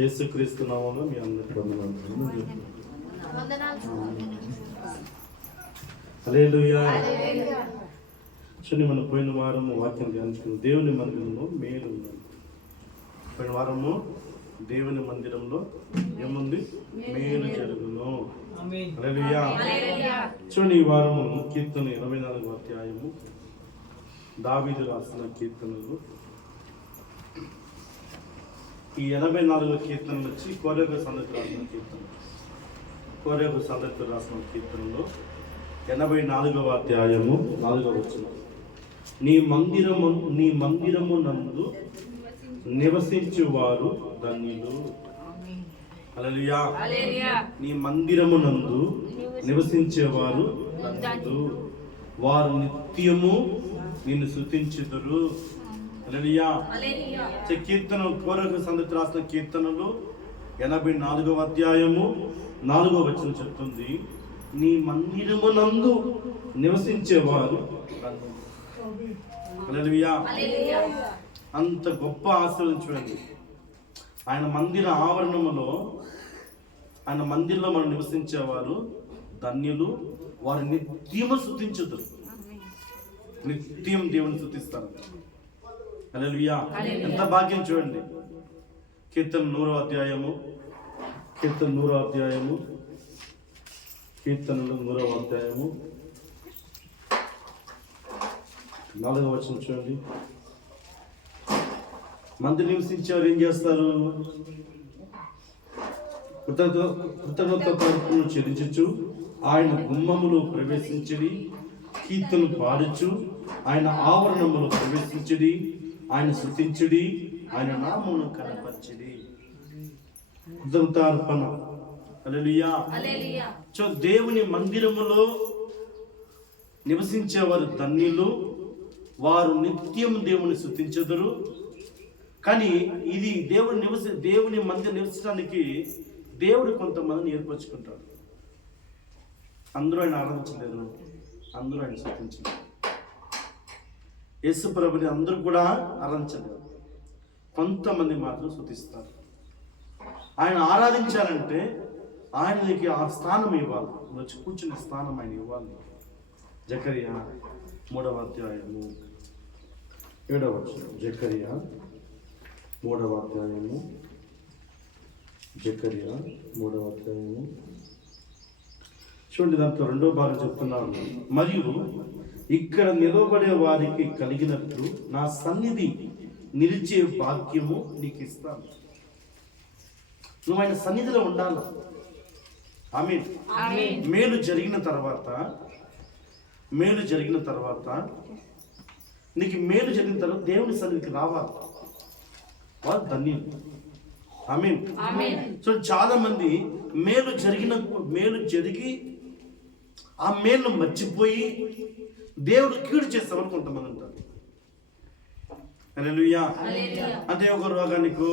యేసుక్రీస్తు నామములో మీ అందరికీ వందనాలు. హల్లెలూయా. మనం పోయిన వారము వాక్యం ధ్యానించుకున్నాం. దేవుని మందిరంలో మేలు ఉన్నది. పోయిన వారము దేవుని మందిరంలో ఏముంది? మేలు జరుగును. హల్లెలూయా. చూడండి, ఈ వారము కీర్తన 24వ అధ్యాయము, దావీదు రాసిన కీర్తనలు. ఈ 84వ కీర్తన వచ్చి కోరేగు సందర్భ రాసిన కీర్తన. కోరేగు సందర్భ రాసిన కీర్తనలో 84వ అధ్యాయము 4వ వచనం. నీ మందిరము నందు నివసించువారు ధన్యులు. హల్లెలూయా. నీ మందిరము నందు నివసించేవారు ధన్యులు, వారు నిత్యము నిన్ను స్తుతించుదురు. హల్లెలూయా. కీర్తన కోరేగు సందర్భ రాసిన కీర్తనలు 84వ అధ్యాయము 4వ వచనం చెప్తుంది, నీ మందిరము నందు నివసించేవారు. హల్లెలూయా. అంత గొప్ప ఆశీర్వదించండి. ఆయన మందిర ఆవరణములో, ఆయన మందిరంలో మనం నివసించేవారు ధన్యులు, వారు నిత్యము స్తుతించుదురు. నిత్యం దేవుని స్తుతిస్తారు. హల్లెలూయా. ఎంత భాగ్యం చూడండి. కీర్తన 100వ అధ్యాయము, కీర్తనలు 100వ అధ్యాయము 4వ వచనం చూడండి. మందిరం నివసించేవారు ఏం చేస్తారు? కృతజ్ఞతను చెల్లించు, ఆయన గుమ్మములు ప్రవేశించడి, కీర్తనలు పాడుచు, ఆయన ఆవరణములు ప్రవేశించడి, ఆయన స్తుతించుడి, ఆయన నామమును కనపరచడి. కృతజ్ఞతార్పణ. హల్లెలూయా. సో దేవుని మందిరములో నివసించేవారు ధన్యులు, వారు నిత్యం దేవుని స్తుతించుదురు. కానీ ఇది దేవుని మందిరం నివసించడానికి దేవుడు కొంతమందిని ఏర్పరచుకుంటాడు. అందరూ ఆయన ఆరాధించలేదు, అందరూ ఆయన స్తుతించలేదు. యేసు ప్రభుని అందరూ కూడా ఆరాధించలేదు, కొంతమంది మాత్రం స్తుతిస్తారు. ఆయన ఆరాధించాలంటే ఆయనకి ఆ స్థానం ఇవ్వాలి, వచ్చి కూర్చునే స్థానం ఆయన ఇవ్వాలి. జకరియా 3వ అధ్యాయము 7వ వచనం. జకరియా 3వ అధ్యాయము 3వ అధ్యాయము చూడండి. దాంట్లో 2వ భాగం చెప్తున్నాను, మరియు ఇక్కడ నిలబడే వారికి కలిగినట్లు నా సన్నిధి నిలిచే భాగ్యము నీకు ఇస్తాను. నువ్వు ఆయన సన్నిధిలో ఉండాలి. ఆమేన్. మేలు జరిగిన తర్వాత నీకు మేలు జరిగిన తర్వాత దేవుని సన్నిధికి రావాలి, వాళ్ళు ధన్యులు. ఆమేన్. సో చాలా మంది మేలు జరిగి ఆ మేలు మర్చిపోయి దేవుడు కీడు చేస్తామని కొంతమంది ఉంటారు. హల్లెలూయా. అంటే ఒక రోగానికి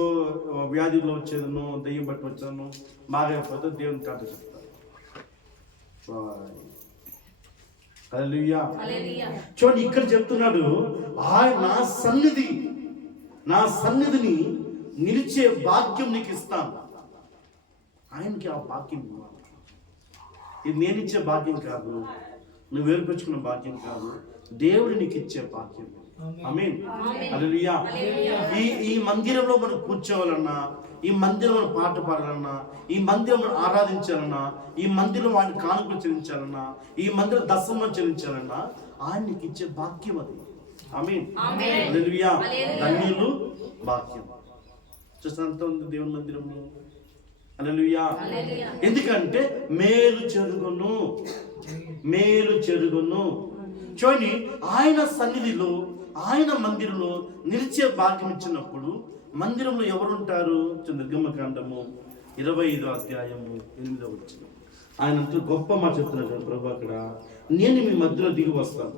వ్యాధిలో వచ్చేదను, దెయ్యం బట్టి వచ్చాను, బాగా అయిపోతే దేవుని కాదు చెప్తారు. హల్లెలూయా. చూడండి, ఇక్కడ చెప్తున్నాడు, నా సన్నిధిని నిలిచే భాగ్యం నీకు ఇస్తాను. ఆయనకి ఆ భాగ్యం ఇవ్వాలి. ఇది నేను ఇచ్చే భాగ్యం కాదు, నువ్వు ఏర్పరచుకున్న భాగ్యం కాదు, దేవుడు నీకు ఇచ్చే భాగ్యం. ఆమేన్. హల్లెలూయా. ఈ మందిరంలో మనం కూర్చోవాలన్నా, ఈ మందిరం మనం పాట పాడాలన్నా, ఈ మందిరం మనం ఆరాధించాలన్నా, ఈ మందిరం ఆయన కానుకలు చెల్లించాలన్నా, ఈ మందిరం దశమం చెల్లించాలన్నా ఆయనకి ఇచ్చే భాగ్యం అది. ఆమేన్. హల్లెలూయా. ధన్యులు, భాగ్యం. చూసినంత ఉంది దేవుని మందిరంలో. హల్లెలూయా. ఎందుకంటే మేలు చెరుగును. చూడండి, ఆయన సన్నిధిలో, ఆయన మందిరంలో నిలిచే భాగ్యం ఇచ్చినప్పుడు మందిరంలో ఎవరుంటారు? నిర్గమకాండము 25వ అధ్యాయము 8వ వచనం. ఆయన అంటూ గొప్ప మాట చెప్తున్నాడు, ప్రభు అక్కడ, నేను మీ మధ్యలో దిగి వస్తాను.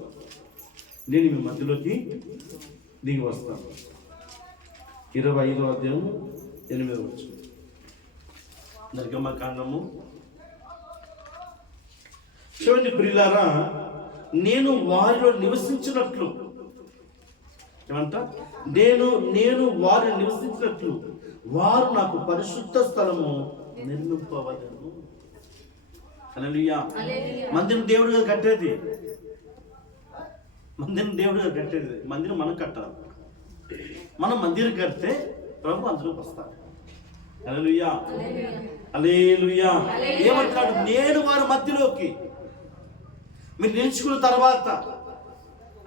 25వ అధ్యాయము 8వ వచనం. నిర్గమకాండము. చూడండి ప్రియులారా, నేను వారిలో నివసించినట్లు ఏమంట? నేను వారిని నివసించినట్లు వారు నాకు పరిశుద్ధ స్థలము నిర్మింపవలెను. హల్లెలూయా. మందిరం దేవుడు కట్టేది, మందిరం దేవుడు కట్టేది, మందిరం మనం కట్టాలి. మనం మందిరం కడితే ప్రభు అందులోకి వస్తాడు. హల్లెలూయా, హల్లెలూయా. ఏమంటున్నాడు? నేను వారి మధ్యలోకి మీరు నిలుచుకున్న తర్వాత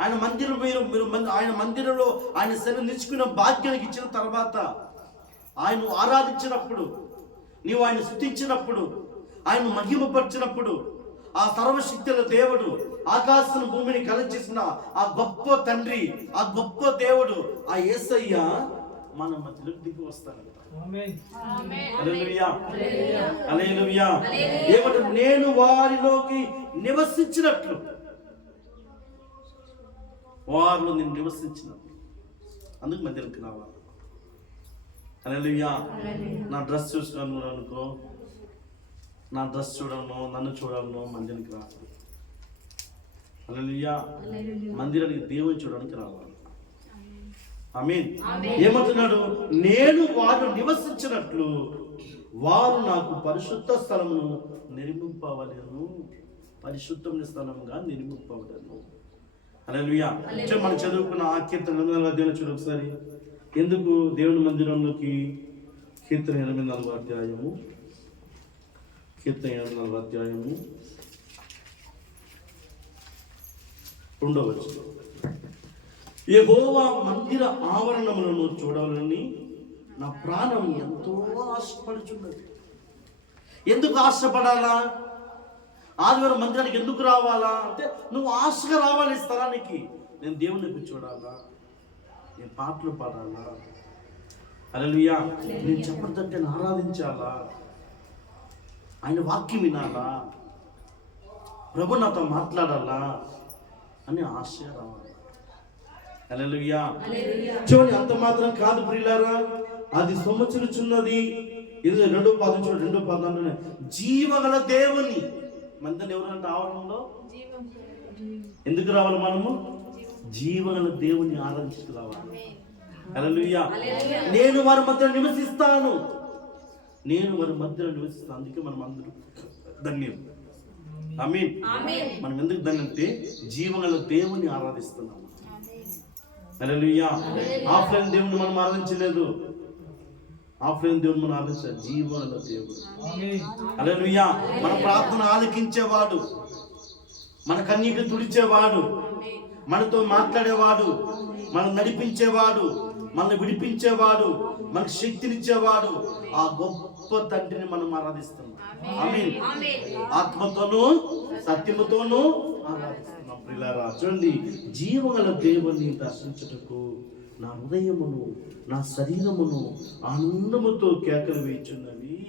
ఆయన మందిరం మీరు ఆయన మందిరంలో ఆయన శరీరం నిలుచుకున్న భాగ్యానికి ఇచ్చిన తర్వాత, ఆయన ఆరాధించినప్పుడు, నీవు ఆయన స్తుతించినప్పుడు, ఆయన మహిమపరిచినప్పుడు, ఆ సర్వశక్తుల దేవుడు ఆకాశం భూమిని కలచేసిన ఆ గొప్ప తండ్రి, ఆ గొప్ప దేవుడు, ఆ యేసయ్య మన మధ్యలోకి దిగి వస్తాడు. హల్లెలూయా, హల్లెలూయా. ఏమంటే నేను వారిలోకి నివసించినట్లు, వారిలో నేను నివసించినట్లు, అందుకు మధ్యలోకి రావాలి. హల్లెలూయా. నా డ్రెస్ చూసుకున్నాను అనుకో, నా డ్రెస్ చూడను, నన్ను చూడను, మందిరానికి రావాలి. హల్లెలూయా. మందిరానికి దేవుని చూడడానికి రావాలి. ఆమేన్. ఏమంటున్నాడు? నేను వారు నివసించినట్లు వారు నాకు పరిశుద్ధ స్థలమును నిర్మింపవలెను, పరిశుద్ధమైన స్థలంగా నిర్మింపవలెను. హల్లెలూయా. మనం చదువుకున్న ఆ కీర్తన 8 చూడు ఒకసారి. ఎందుకు దేవుని మందిరంలోకి? కీర్తన 8 అధ్యాయము, కీర్తన 8 అధ్యాయము 2వ వచనం. యెహోవా మందిర ఆవరణములను చూడాలని నా ప్రాణం ఎంతో ఆశపడుచున్నది. ఎందుకు ఆశపడాలా? ఆదివారం మందిరానికి ఎందుకు రావాలా అంటే, నువ్వు ఆశగా రావాలి ఈ స్థలానికి. నేను దేవునికి చూడాలా, నేను పాటలు పాడాలా, హల్లెలూయా, నేను చెప్పడంటే ఆరాధించాలా, ఆయన వాక్యం వినాలా, ప్రభు నాతో మాట్లాడాలా అని ఆశ రావాలి. హల్లెలూయా. చూడండి, అంత మాత్రం కాదు ప్రియులారా, అది సొమ్మచులుచున్నది. ఇది 2:14 జీవగల దేవుని మందిరం ఎవరంటే ఆవరణంలో ఎందుకు రావాలి? మనము జీవగల దేవుని ఆరాధించుకు రావాలి. హల్లెలూయా. నేను వారి మధ్య నివసిస్తాను, నేను వారి మధ్యలో నివసిస్తాను. అందుకే మనం అందరూ ధన్యం. ఆమేన్. మనం ఎందుకు ధన్యం అంటే జీవగల దేవుని ఆరాధిస్తున్నాము. హల్లెలూయా. ఆఫ్లైన్ దేవుని మనం ఆరాధించలేదు, ఆఫ్లైన్ దేవుని మనం ఆరాధించాలి. జీవగల దేవుడు. హల్లెలూయా. మన ప్రార్థన ఆలకించేవాడు, మన కన్నీటిని తుడిచేవాడు, మనతో మాట్లాడేవాడు, మనం నడిపించేవాడు, మనల్ని విడిపించేవాడు, మనకు శక్తినిచ్చేవాడు, ఆ గొప్ప తండ్రిని మనం ఆరాధిస్తున్నాం. ఆమేన్. ఆత్మతోనూ సత్యముతోనూ ఆరాధిస్తున్నాం. ప్రియులారా చూడండి, జీవగల దేవుని దర్శించుటకు నా హృదయమును నా శరీరమును ఆనందముతో కేకలు వేయుచున్నవి.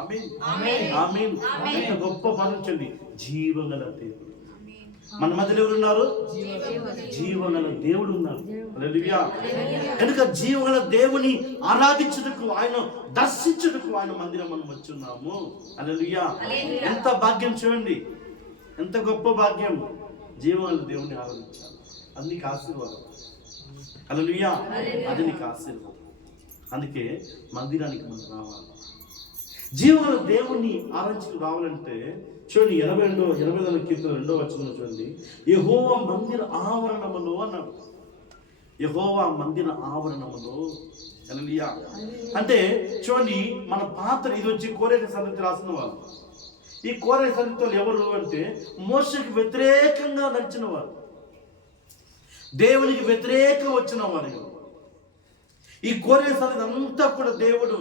ఆమేన్, ఆమేన్. ఎంత గొప్ప పరచండి, జీవగల దేవుడు మన మధ్యలో ఎవరున్నారు? జీవగల దేవుడు ఉన్నారు. హల్లెలూయా. కనుక జీవగల దేవుని ఆరాధించుటకు, ఆయన దర్శించుటకు ఆయన మందిరం మనం వచ్చున్నాము. హల్లెలూయా. ఎంత భాగ్యం చూడండి, ఎంత గొప్ప భాగ్యం. జీవగల దేవుని ఆరాధించాలి, అది నీకు ఆశీర్వాదం. హల్లెలూయా. అది నీకు ఆశీర్వాదం. అందుకే మందిరానికి మనం రావాలి. జీవగల దేవుణ్ణి ఆరాధించుకు రావాలంటే చూడండి, 82వ కీర్తన 2వ వచనంలో చూడండి, యెహోవా మందిర ఆవరణములో అన్నాడు. యెహోవా మందిర ఆవరణములో. హల్లెలూయా. అంటే చూడండి, మన పాత్ర ఇది వచ్చి కోరేట సంగతి రాసిన వాళ్ళు. ఈ కోరేట సంగతి ఎవరు అంటే మోషేకి వ్యతిరేకంగా నడిచిన వారు, దేవునికి వ్యతిరేకంగా వచ్చిన వారు. ఈ కోరే సంగతి అంతా కూడా దేవుడు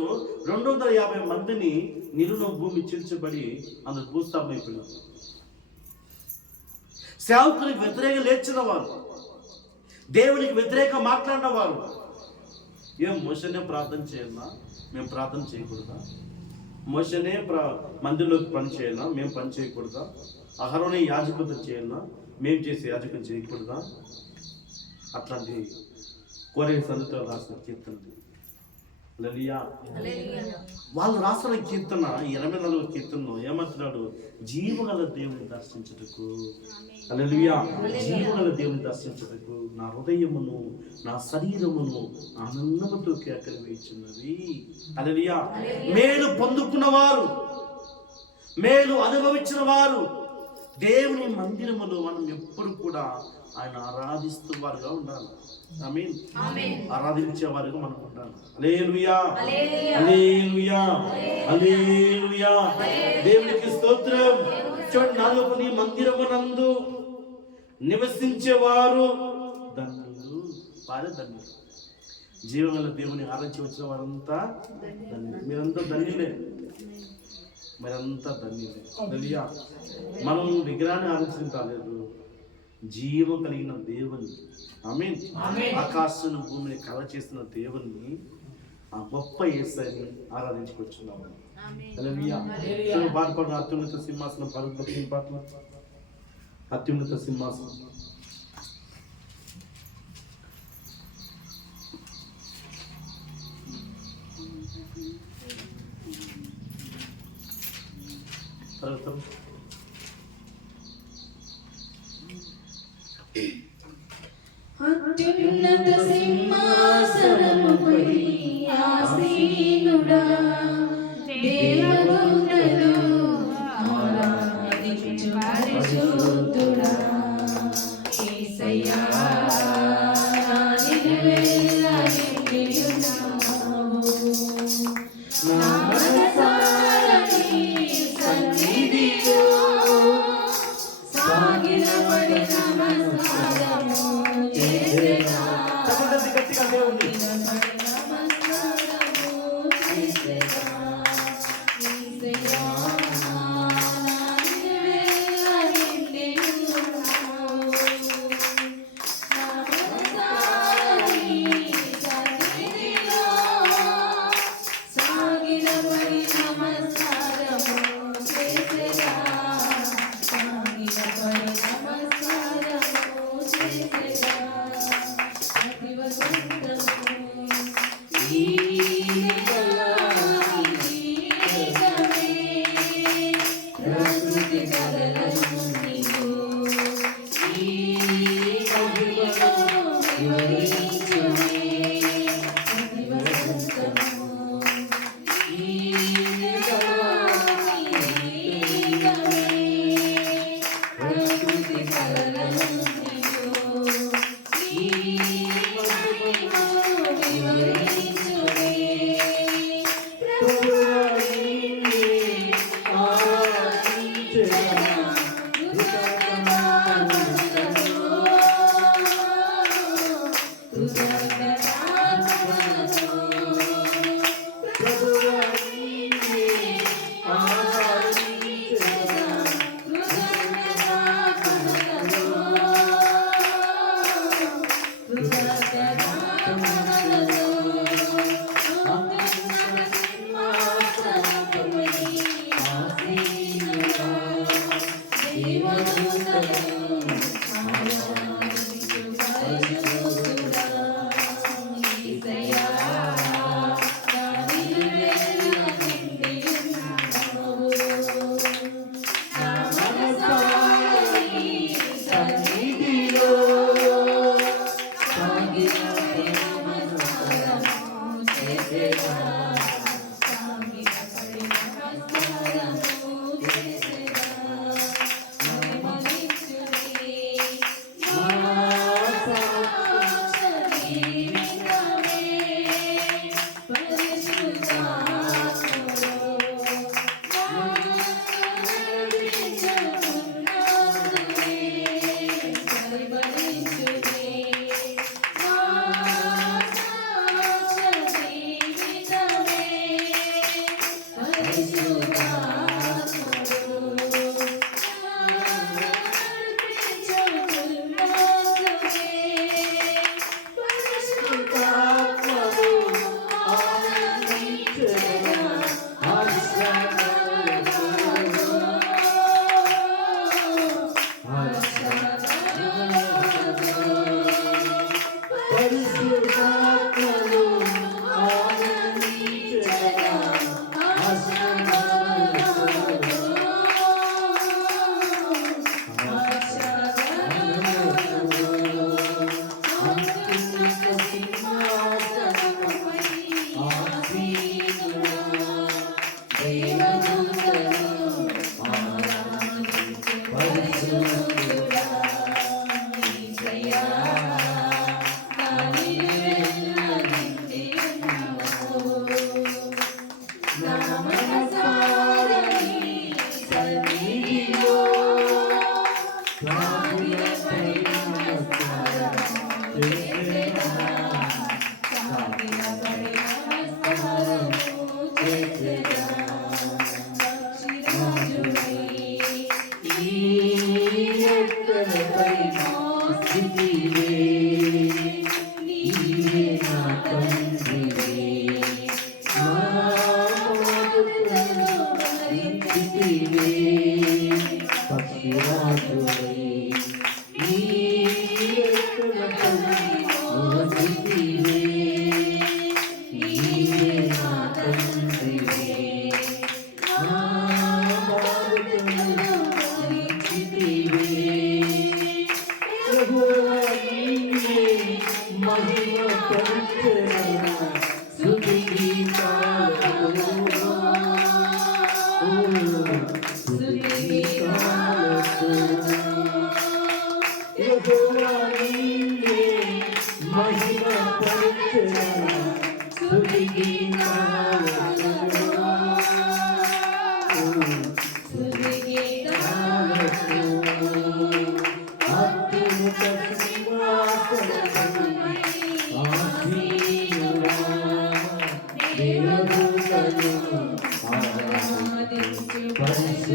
250 మందిని నిలువ భూమి చీల్చబడి అందులో భూస్థాపన అయిపోయినారు. సేవకునికి వ్యతిరేకంగా లేచిన వారు, దేవునికి వ్యతిరేకంగా మాట్లాడిన వారు. ఏం మోషనే ప్రార్థన చేయాలన్నా మేము ప్రార్థన చేయకూడదా? మోషనే మందిరంలోకి పని చేయాలన్నా మేము పని చేయకూడదా? అహరోనే యాజకులు చేయాలన్నా మేము చేసే యాజకులు చేయకూడదా? అట్లాంటి కోరే సంగతిలో రాసిన కీర్తనలు వాళ్ళు రాసిన కీర్తన 84వ కీర్తనలో ఏమంటున్నాడు? జీవగల దేవుని దర్శించుటకు, హల్లెలూయా, జీవగల దేవుని దర్శించుటకు నా హృదయమును నా శరీరమును ఆనందముతో కేకలు వేయుచున్నది. హల్లెలూయా. మేలు పొందుకున్నవారు, మేలు అనుభవించిన వారు దేవుని మందిరములో మనం ఎప్పుడు కూడా ఆయన ఆరాధిస్తూ వారుగా ఉండాలి. ఆమేన్. ఆరాధించేవారుగా మనం ఉండాలి. హల్లెలూయా, హల్లెలూయా, హల్లెలూయా. దేవునికి స్తోత్రం. చూడండి, నాలుగు నీ మందిరమునందు నివసించేవారు ధన్యులు, వారే ధన్యులు. జీవగల దేవుని ఆరాధించి వచ్చిన వారంతా ధన్యులు. మీరంతా ధన్యులే, మీరంతా ధన్యులే. హల్లెలూయా. మనం విగ్రహాన్ని ఆరాధించలేదు, జీవం కలిగిన దేవుని, ఆమేన్, ఆకాశం భూమిని కల చేసిన దేవుని, ఆ గొప్ప యేసయ్యని ఆరాధించుకొచ్చున్నాము. హల్లెలూయా. పాటలు అత్యున్నత సింహాసనం, పరమభక్తి పాటలు అత్యున్నత సింహాసనం. అత్యున్నత సింహాసనముపై ఆసీనుడా, దేవదూతలు ఆరాధించు పరిశుద్ధుడా, యేసయ్యా నిలువెల్లా నిండియున్నావు. నా మనసారా నీ సన్నిధిలో సాగిలపడి నమస్కారము చేసేదా. గట్టిగా దేవుని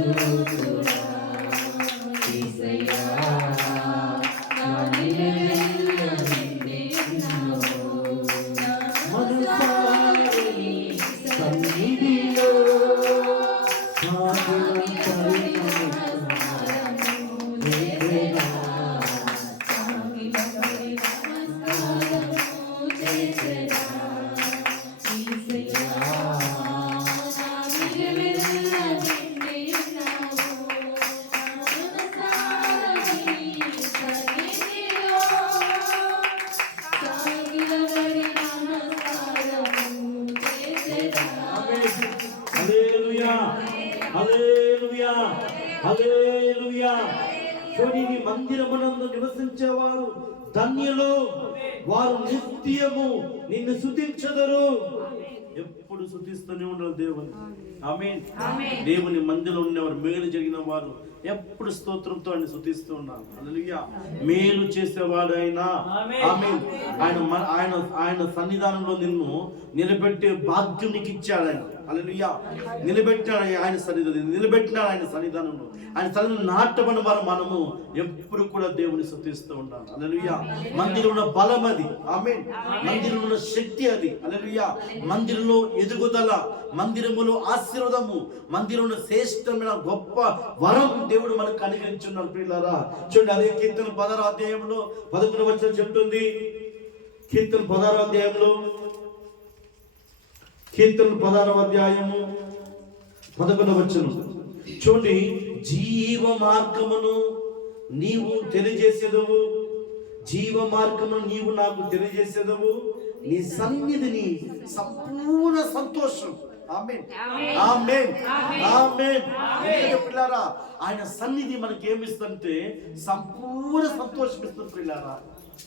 పరిశుద్ధుడా యేసయ్యా నా నిలవెల్ల నిన్నేనావు మనసారి సన్నిధిలో హల్లెలూయా హల్లెలూయా. చూడండి, మందిరమునందు నివసించేవారు ధన్యులు, వారు నిత్యము నిన్ను స్తుతించెదరు. ఎప్పుడు స్తుతిస్తూనే ఉండాలి దేవుని. ఆమేన్. దేవుని మందిరంలో ఉన్నవారు, మేలు జరిగిన వారు ఎప్పుడు స్తోత్రంతో ఆయన స్తుతిస్తూ ఉన్నారు. హల్లెలూయా. మేలు చేసేవాడు ఆయన. ఆమేన్. ఆయన సన్నిధానంలో నిన్ను నిలబెట్టే భాగ్యం నీకు ఇచ్చాడు ఆయన. హల్లెలూయా. నిలబెట్టాడు ఆయన సన్నిధానం, నిలబెట్టినాడు ఆయన సన్నిధానంలో. ఆయన సన్నిధానం నాటబడిన వారు మనము ఎప్పుడు కూడా దేవుని స్తుతిస్తూ ఉండాలి. హల్లెలూయా. మందిరంలో ఉన్న బలం అది. ఆమేన్. మందిరంలో ఉన్న శక్తి అది. హల్లెలూయా. మందిరంలో ఎదుగుదల, మందిరములో ఆశీర్వాదము, మందిరంలో శ్రేష్టమైన గొప్ప వరం దేవుడు మనకు అనుగ్రహించున్నాడు. ప్రియులారా, చూడండి, అదే కీర్తన 16వ అధ్యాయంలో 11వ వచనం చెప్తుంది. కీర్తన 16వ అధ్యాయంలో, కీర్తన 16వ అధ్యాయము 11వ వచనం చూడండి. జీవ మార్గమును నీవు తెలియజేసేదవు, జీవ మార్గమును నీవు నాకు తెలియజేసేదవు, నీ సన్నిధిని సంపూర్ణ సంతోషం. ఆమేన్ ఆమేన్ ఆమేన్. పిల్లారా, ఆయన సన్నిధి మనకి ఏమిస్తుంటే సంపూర్ణ సంతోషం ఇస్తుంది. పిల్లారా,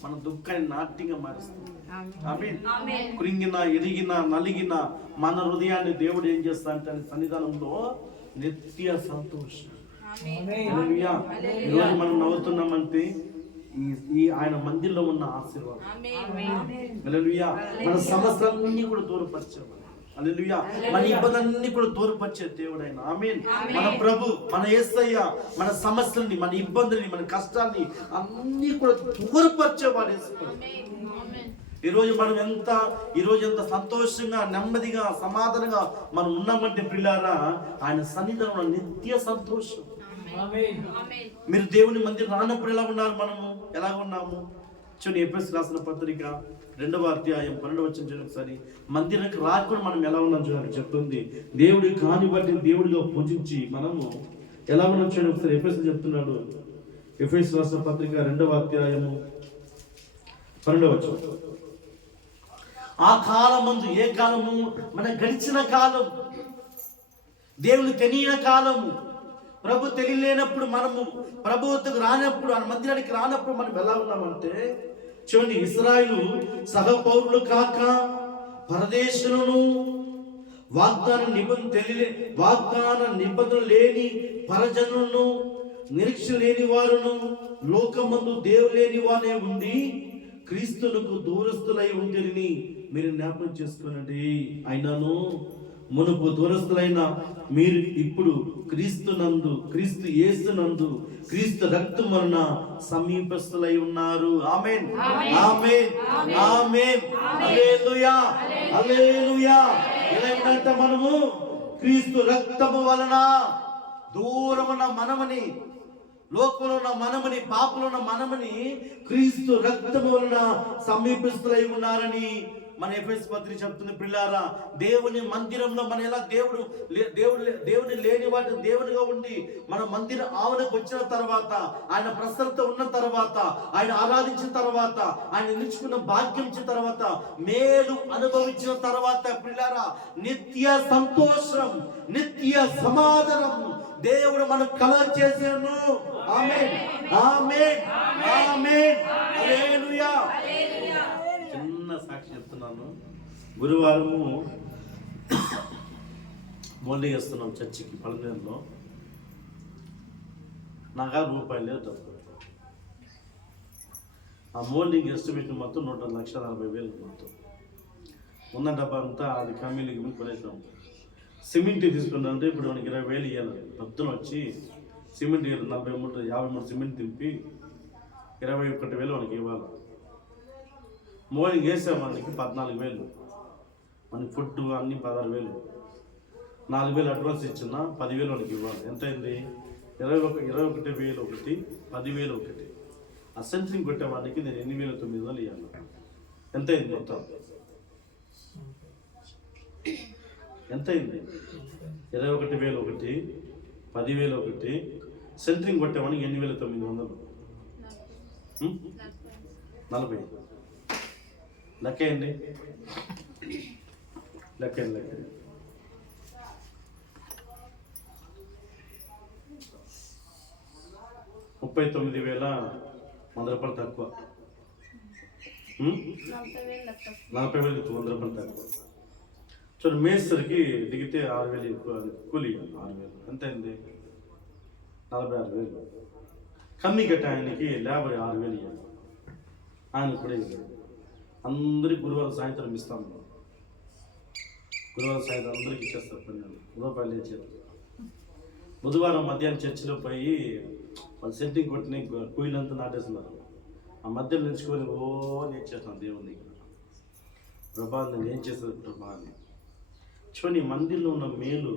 మన దుఃఖాన్ని నాట్యంగా మారుస్తుంది. ఆమేన్. కృంగిన, ఎరిగిన, నలిగిన మన హృదయాన్ని దేవుడు ఏం చేస్తా అంటే సన్నిధానంలో నిత్య సంతోషం. హల్లెలూయా. ఈరోజు మనం నవ్వుతున్నామంటే ఈ ఆయన మందిరంలో ఉన్న ఆశీర్వాదం. హల్లెలూయా. మన సమస్యలన్నీ కూడా దూరపరిచేవాడు. హల్లెలూయా. మన ఇబ్బందులన్నీ కూడా దూరపరిచే దేవుడు ఆయన. ఆమేన్. మన ప్రభు, మన యేసయ్య మన సమస్యల్ని, మన ఇబ్బందుల్ని, మన కష్టాల్ని అన్ని కూడా దూరపరిచేవాడు యేసయ్య. ఈరోజు మనం ఎంత సంతోషంగా, నెమ్మదిగా, సమాధానంగా మనం ఉన్నామంటే పిల్లారా, ఆయన సన్నిధానంలో నిత్య సంతోషం. మీరు దేవుని మందిరం రానప్పుడు ఎలా ఉన్నారు, మనము ఎలా ఉన్నాము చూడండి. ఎఫెసీయులకు రాసిన పత్రిక 2వ అధ్యాయం 12వ వచనం ఒకసారి. మందిరానికి రాకుండా మనం ఎలా ఉన్నాం చూడండి చెప్తుంది. దేవుడి కాని బట్టి దేవుడిగా పూజించి మనము ఎలా ఉన్నాం చూడండి ఒకసారి. ఎఫెసీయులకు చెప్తున్నాడు. ఎఫెసీయులకు రాసిన పత్రిక 2వ అధ్యాయము 12వ వచనం. ఆ కాలం ముందు, ఏ కాలము? మన గడిచిన కాలం, దేవుని తెలియని కాలము, ప్రభు తెలియలేనప్పుడు, మనము ప్రభువుకు రానప్పుడు, ఆ మందిరానికి రానప్పుడు మనం ఎలా ఉన్నామంటే చూడండి. ఇశ్రాయేలు సహపౌరులు కాక పరదేశులను, వాగ్దాన నిబంధన లేని పరజనులను, నిరీక్ష లేని వారును, లోకమందు దేవుడు లేని వారే ఉండి క్రీస్తునకు దూరస్తులై ఉంటేని మీరు జ్ఞాపకం చేసుకోనండి. అయినను మునుపు దూరస్తులైన మీరు ఇప్పుడు క్రీస్తు యేసునందు క్రీస్తు రక్తం వలన సమీపస్తులై ఉన్నారు. ఆమేన్ ఆమేన్ ఆమేన్. హల్లెలూయా హల్లెలూయా. ఎలా ఉందంట, మనము క్రీస్తు రక్తము వలన దూరమున్న మనమని, లోకంలో ఉన్న మనమని, పాపంలో ఉన్న మనమని క్రీస్తు రక్తము వలన సమీపస్తులై ఉన్నారని మన ఎఫెసీయుల పత్రిక చెప్తుంది. పిల్లారా, దేవుని మందిరంలో మన ఎలా దేవుని లేని వాటి దేవునిగా ఉండి మన మందిర ఆవరణకు వచ్చిన తర్వాత, ఆయన ప్రసన్నత ఉన్న తర్వాత, ఆయన ఆరాధించిన తర్వాత, ఆయన నిలుచుకున్న భాగ్యం ఇచ్చిన తర్వాత, మేలు అనుభవించిన తర్వాత పిల్లారా, నిత్య సంతోషం, నిత్య సమాధానం దేవుడు మనకు కలగ చేశాను. ఆమేన్ ఆమేన్ ఆమేన్. హల్లెలూయా. చిన్న సాక్షి చెప్తున్నాను. గురువారము మోల్డింగ్ వేస్తున్నాం చర్చికి పలనేరులో. నాగా రూపాయలు లేదు డబ్బు. ఆ మోల్డింగ్ ఎస్టిమేషన్ మొత్తం 1,40,000 మొత్తం ఉన్న డబ్బా అంతా అది కమ్మీలకి కొనేసాం. సిమెంట్ తీసుకున్నారంటే ఇప్పుడు మనకి 20,000 ఇవ్వాలి. పొద్దున వచ్చి సిమెంట్ 53 సిమెంట్ తింపి 21,000 మనకి ఇవ్వాలి. మార్నింగ్ వేసాం మనకి 14,000, మనకి ఫుడ్ అన్నీ 16,000, 4,000 అడ్వాన్స్ ఇచ్చిన 10,000 మనకి ఇవ్వాలి. ఎంత అయింది? 21,000 ఒకటి, 10,000 ఒకటి. ఆ సెంట్రింగ్ కొట్టేవాడికి నేను 8,900 ఇవ్వాలి. ఎంత అయింది మొత్తం? ఎంత అయింది? 21,000 ఒకటి, 10,000 ఒకటి, సెంట్రింగ్ కొట్టేవాడికి 8,900, 40. లెక్కేయండి, లెక్కండి. 39,100 రూపాయలు తక్కువ. 40,000 100 రూపాయలు తక్కువ. చూడండి, మేస్త్రికి దిగితే 6,000 కూలి 6,000. ఎంత అయింది? 46,000. కమ్మి కట్ట ఆయనకి లేబర్ 6,000 ఇవ్వాలి. ఆయన కూడా ఇవ్వాలి. అందరికి గురువారం సాయంత్రం ఇస్తాము. గురువారం సాయంత్రం అందరికి ఇచ్చేస్తారు 12 రూపాయలు ఇచ్చారు. బుధవారం మధ్యాహ్నం చర్చిలో పోయి వాళ్ళు సెంటింగ్ కొట్టిన కూలీలంతా నాటేస్తున్నారు. ఆ మధ్యలో నిలుచుకొని నేర్చేస్తాను దేవుని దగ్గర. ప్రభా నేను ఏం చేస్తుంది ప్రభా అని. చూడండి, మందిరంలో ఉన్న మేలు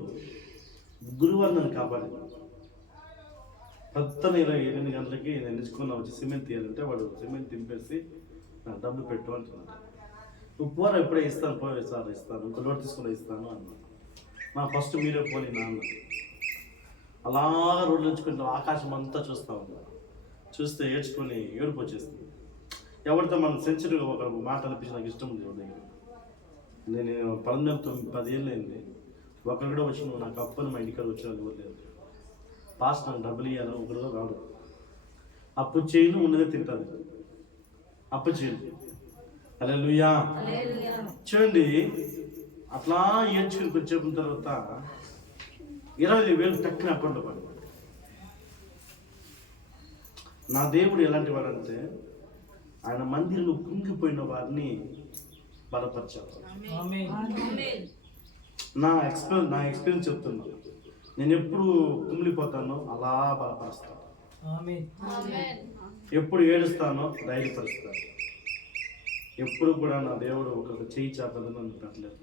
గురువారం నన్ను కాపాడింది. పొద్దున 8 గంటలకి నేను నిలుచుకున్నా వచ్చి సిమెంట్ తీయాలంటే వాడు సిమెంట్ తింపేసి నాకు డబ్బులు పెట్టు అంటున్నాడు. నువ్వు పోరా, ఎప్పుడే ఇస్తాను, పోయి సార్ ఇస్తాను, ఇంకో లోటు తీసుకుని ఇస్తాను అన్నా. నా ఫస్ట్ మీరే పోనీ నాన్న. అలా రోడ్లు నుంచుకుంటూ ఆకాశం అంతా చూస్తూ ఉన్నా. చూస్తే ఏడ్చుకొని ఏడుపు వచ్చేస్తుంది. ఎవరితో మనం సెంచరీగా ఒక మాట అనిపించి నాకు ఇష్టం ఉంది. దేవుడి దగ్గర నేను 10 ఏళ్ళు అయింది. ఒకరు కూడా వచ్చి నువ్వు నాకు అప్పని మా ఇంటికాడ వచ్చాను ఇవ్వలేదు. పాస్ట్ నాకు డబ్బులు ఇవ్వాలని ఒకరిలో రాడు. అప్పు చేయను, ఉన్నదే తింటాను. అప్పు చేయను. హల్లెలూయా. చూడండి, అట్లా ఏడ్చుకుని కొంచెం తర్వాత 20,000 టక్కున అకౌంట్లో పడింది. నా దేవుడు ఎలాంటి వాడంటే ఆయన మందిరంలో కుంగిపోయిన వారిని బలపరిచారు. నా ఎక్స్పీరియన్స్ చెప్తున్నా. నేను ఎప్పుడు కుమిలిపోతానో అలా బలపరుస్తాను. ఎప్పుడు ఏడుస్తానో ధైర్యపరుస్తాను. ఎప్పుడు కూడా నా దేవుడు ఒకరికి చేయి చాపదని నన్ను పెట్టలేదు.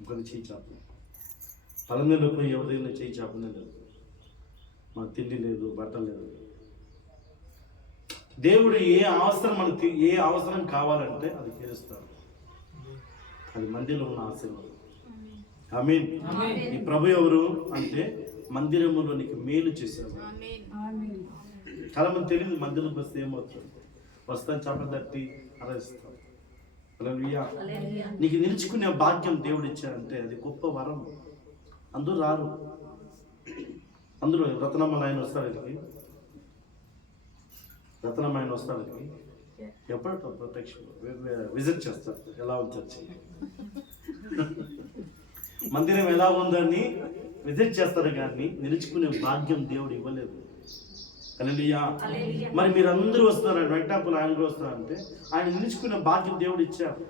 ఒకరికి చేయి చాపలేదు. పలంలో పోయి ఎవరైనా చేయి చాపనే లేదు. మనకు తిండి లేదు, బట్టలు లేదు. దేవుడు ఏ అవసరం కావాలంటే అది తీరుస్తాడు. అది మందిరంలో ఉన్న ఆశీర్వాదం. ఆమేన్. ఈ ప్రభు ఎవరు అంటే మందిరంలో నీకు మేలు చేశారు. చాలా మంది తెలియదు మందిరంలోకి వస్తే ఏమవుతుంది. వస్తాను చేపలు తట్టి అరయిస్తాం. హల్లెలూయా. నీకు నిలుచుకునే భాగ్యం దేవుడు ఇచ్చాడంటే అది గొప్ప వరం. అందరూ రారు. అందరూ రత్నమ్మల ఆయన వస్తాడు. ఇక్కడికి రత్నమ్మ ఆయన వస్తాడు. ఇక్కడికి ఎప్పుడో ప్రత్యక్ష విజిట్ చేస్తారు. ఎలా ఉంది చర్చి, మందిరం ఎలా ఉందని విజిట్ చేస్తారు. కానీ నిలుచుకునే భాగ్యం దేవుడు ఇవ్వలేదు. హల్లెలూయా. మరి మీరు అందరూ వస్తున్నారు, వెంకటాపురం ఆయన కూడా వస్తారంటే ఆయన నిలుచుకునే భాగ్యం దేవుడు ఇచ్చారు.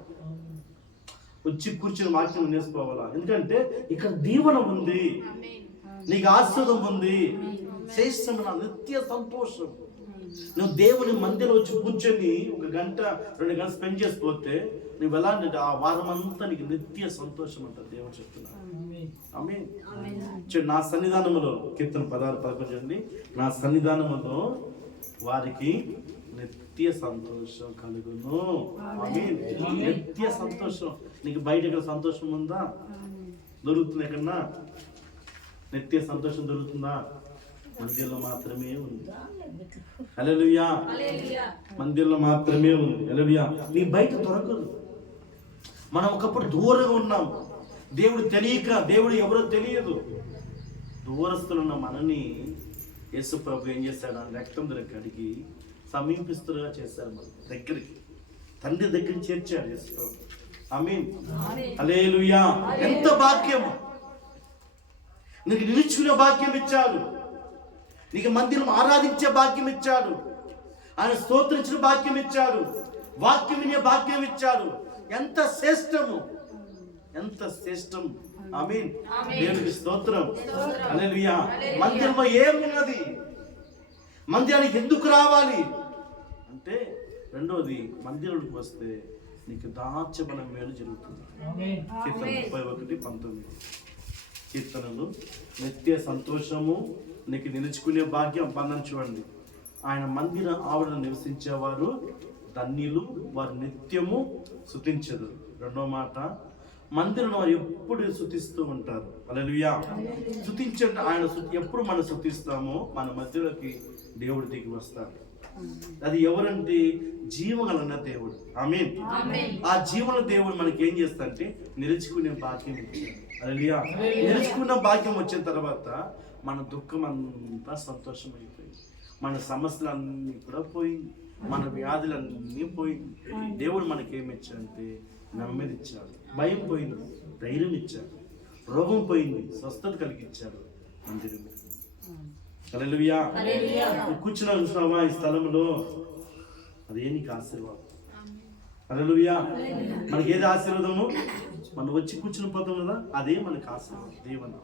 వచ్చి కూర్చుని వాక్యం నేర్చుకోవాలా. ఎందుకంటే ఇక్కడ దీవెన ఉంది, నీకు ఆశీర్వాదం ఉంది, శ్రేష్టమైన నిత్య సంతోషం. నువ్వు దేవుని మందిరం వచ్చి కూర్చొని 1 గంట 2 గంటలు స్పెండ్ చేసిపోతే నువ్వు ఎలా ఆ వారం అంతా నీకు నిత్య సంతోషం అంటారు దేవుడు చెప్తున్నాడు. ఆమేన్. నా సన్నిధానములో కీర్తన 16:11 నా సన్నిధానములో వారికి నిత్య సంతోషం కలుగును. ఆమేన్. నిత్య సంతోషం. నీకు బయట ఎక్కడ సంతోషం ఉందా? దొరుకుతుంది ఎక్కడన్నా? నిత్య సంతోషం దొరుకుతుందా? మందిరంలో మాత్రమే ఉంది. హల్లెలూయా. మందిరంలో మాత్రమే ఉంది. హల్లెలూయా. నీ బయట దొరకదు. మనం ఒకప్పుడు దూరంగా ఉన్నాం. దేవుడు తెలియక, దేవుడు ఎవరో తెలియదు. దూరస్తులున్న మనని యేసు ప్రభు ఏం చేశాడు? రక్తం దగ్గర కడిగి సమీపిస్తుగా చేశాడు. మన దగ్గరికి, తండ్రి దగ్గరికి చేర్చాడు యేసు ప్రభు. ఆమేన్. హల్లెలూయా. ఎంత భాగ్యం! నీకు నిలుచుకునే భాగ్యం ఇచ్చాడు. నీకు మందిరం ఆరాధించే భాగ్యం ఇచ్చాడు. ఆయన స్తోత్రించిన భాగ్యం ఇచ్చాడు. వాక్యం వినే భాగ్యం ఇచ్చాడు. ఎంత శ్రేష్టము, ఎంత శ్రేష్టం. ఆమేన్. దేవునికి స్తోత్రం. హల్లెలూయా. మందిరంలో ఏమున్నది? మందిరానికి ఎందుకు రావాలి అంటే, రెండోది, మందిరానికి వస్తే నీకు దాచబడిన మేలు జరుగుతుంది. కీర్తన 31:19. కీర్తనలు, నిత్య సంతోషము నీకు నిలుచుకునే భాగ్యం. బంధం చూడండి, ఆయన మందిర ఆవరణ నివసించేవారు ధన్యులు, వారు నిత్యము స్తుతించదు. రెండో మాట, మందిరం వారు ఎప్పుడు స్తుతిస్తూ ఉంటారు. హల్లెలూయా. స్తుతించండి. ఆయన ఎప్పుడు మనం స్తుతిస్తామో మన మధ్యలోకి దేవుడు దిగి వస్తాడు. అది ఎవరంటే జీవగలన్న దేవుడు. ఆమేన్. ఆ జీవన దేవుడు మనకి ఏం చేస్తాడంటే నిలుచుకునే భాగ్యం ఇచ్చాడు. హల్లెలూయా. నిలుచుకున్న భాగ్యం వచ్చిన తర్వాత మన దుఃఖం అంతా సంతోషం అయిపోయింది, మన సమస్యలన్నీ కూడా పోయింది, మన వ్యాధులన్నీ పోయింది. దేవుడు మనకి ఏమి ఇచ్చాడంటే నెమ్మది ఇచ్చాడు, భయం పోయింది, ధైర్యం ఇచ్చాడు, రోగం పోయింది, స్వస్థత కలిగించాడు. మందిరం హల్లెలూయా. కూర్చున్నా చూసినావా ఈ స్థలంలో, అదే నీకు ఆశీర్వాదం. హల్లెలూయా. మనకి ఏది ఆశీర్వాదము? మనం వచ్చి కూర్చుని పోతాం కదా, అదే మనకు ఆశీర్వాదం, దీవెన.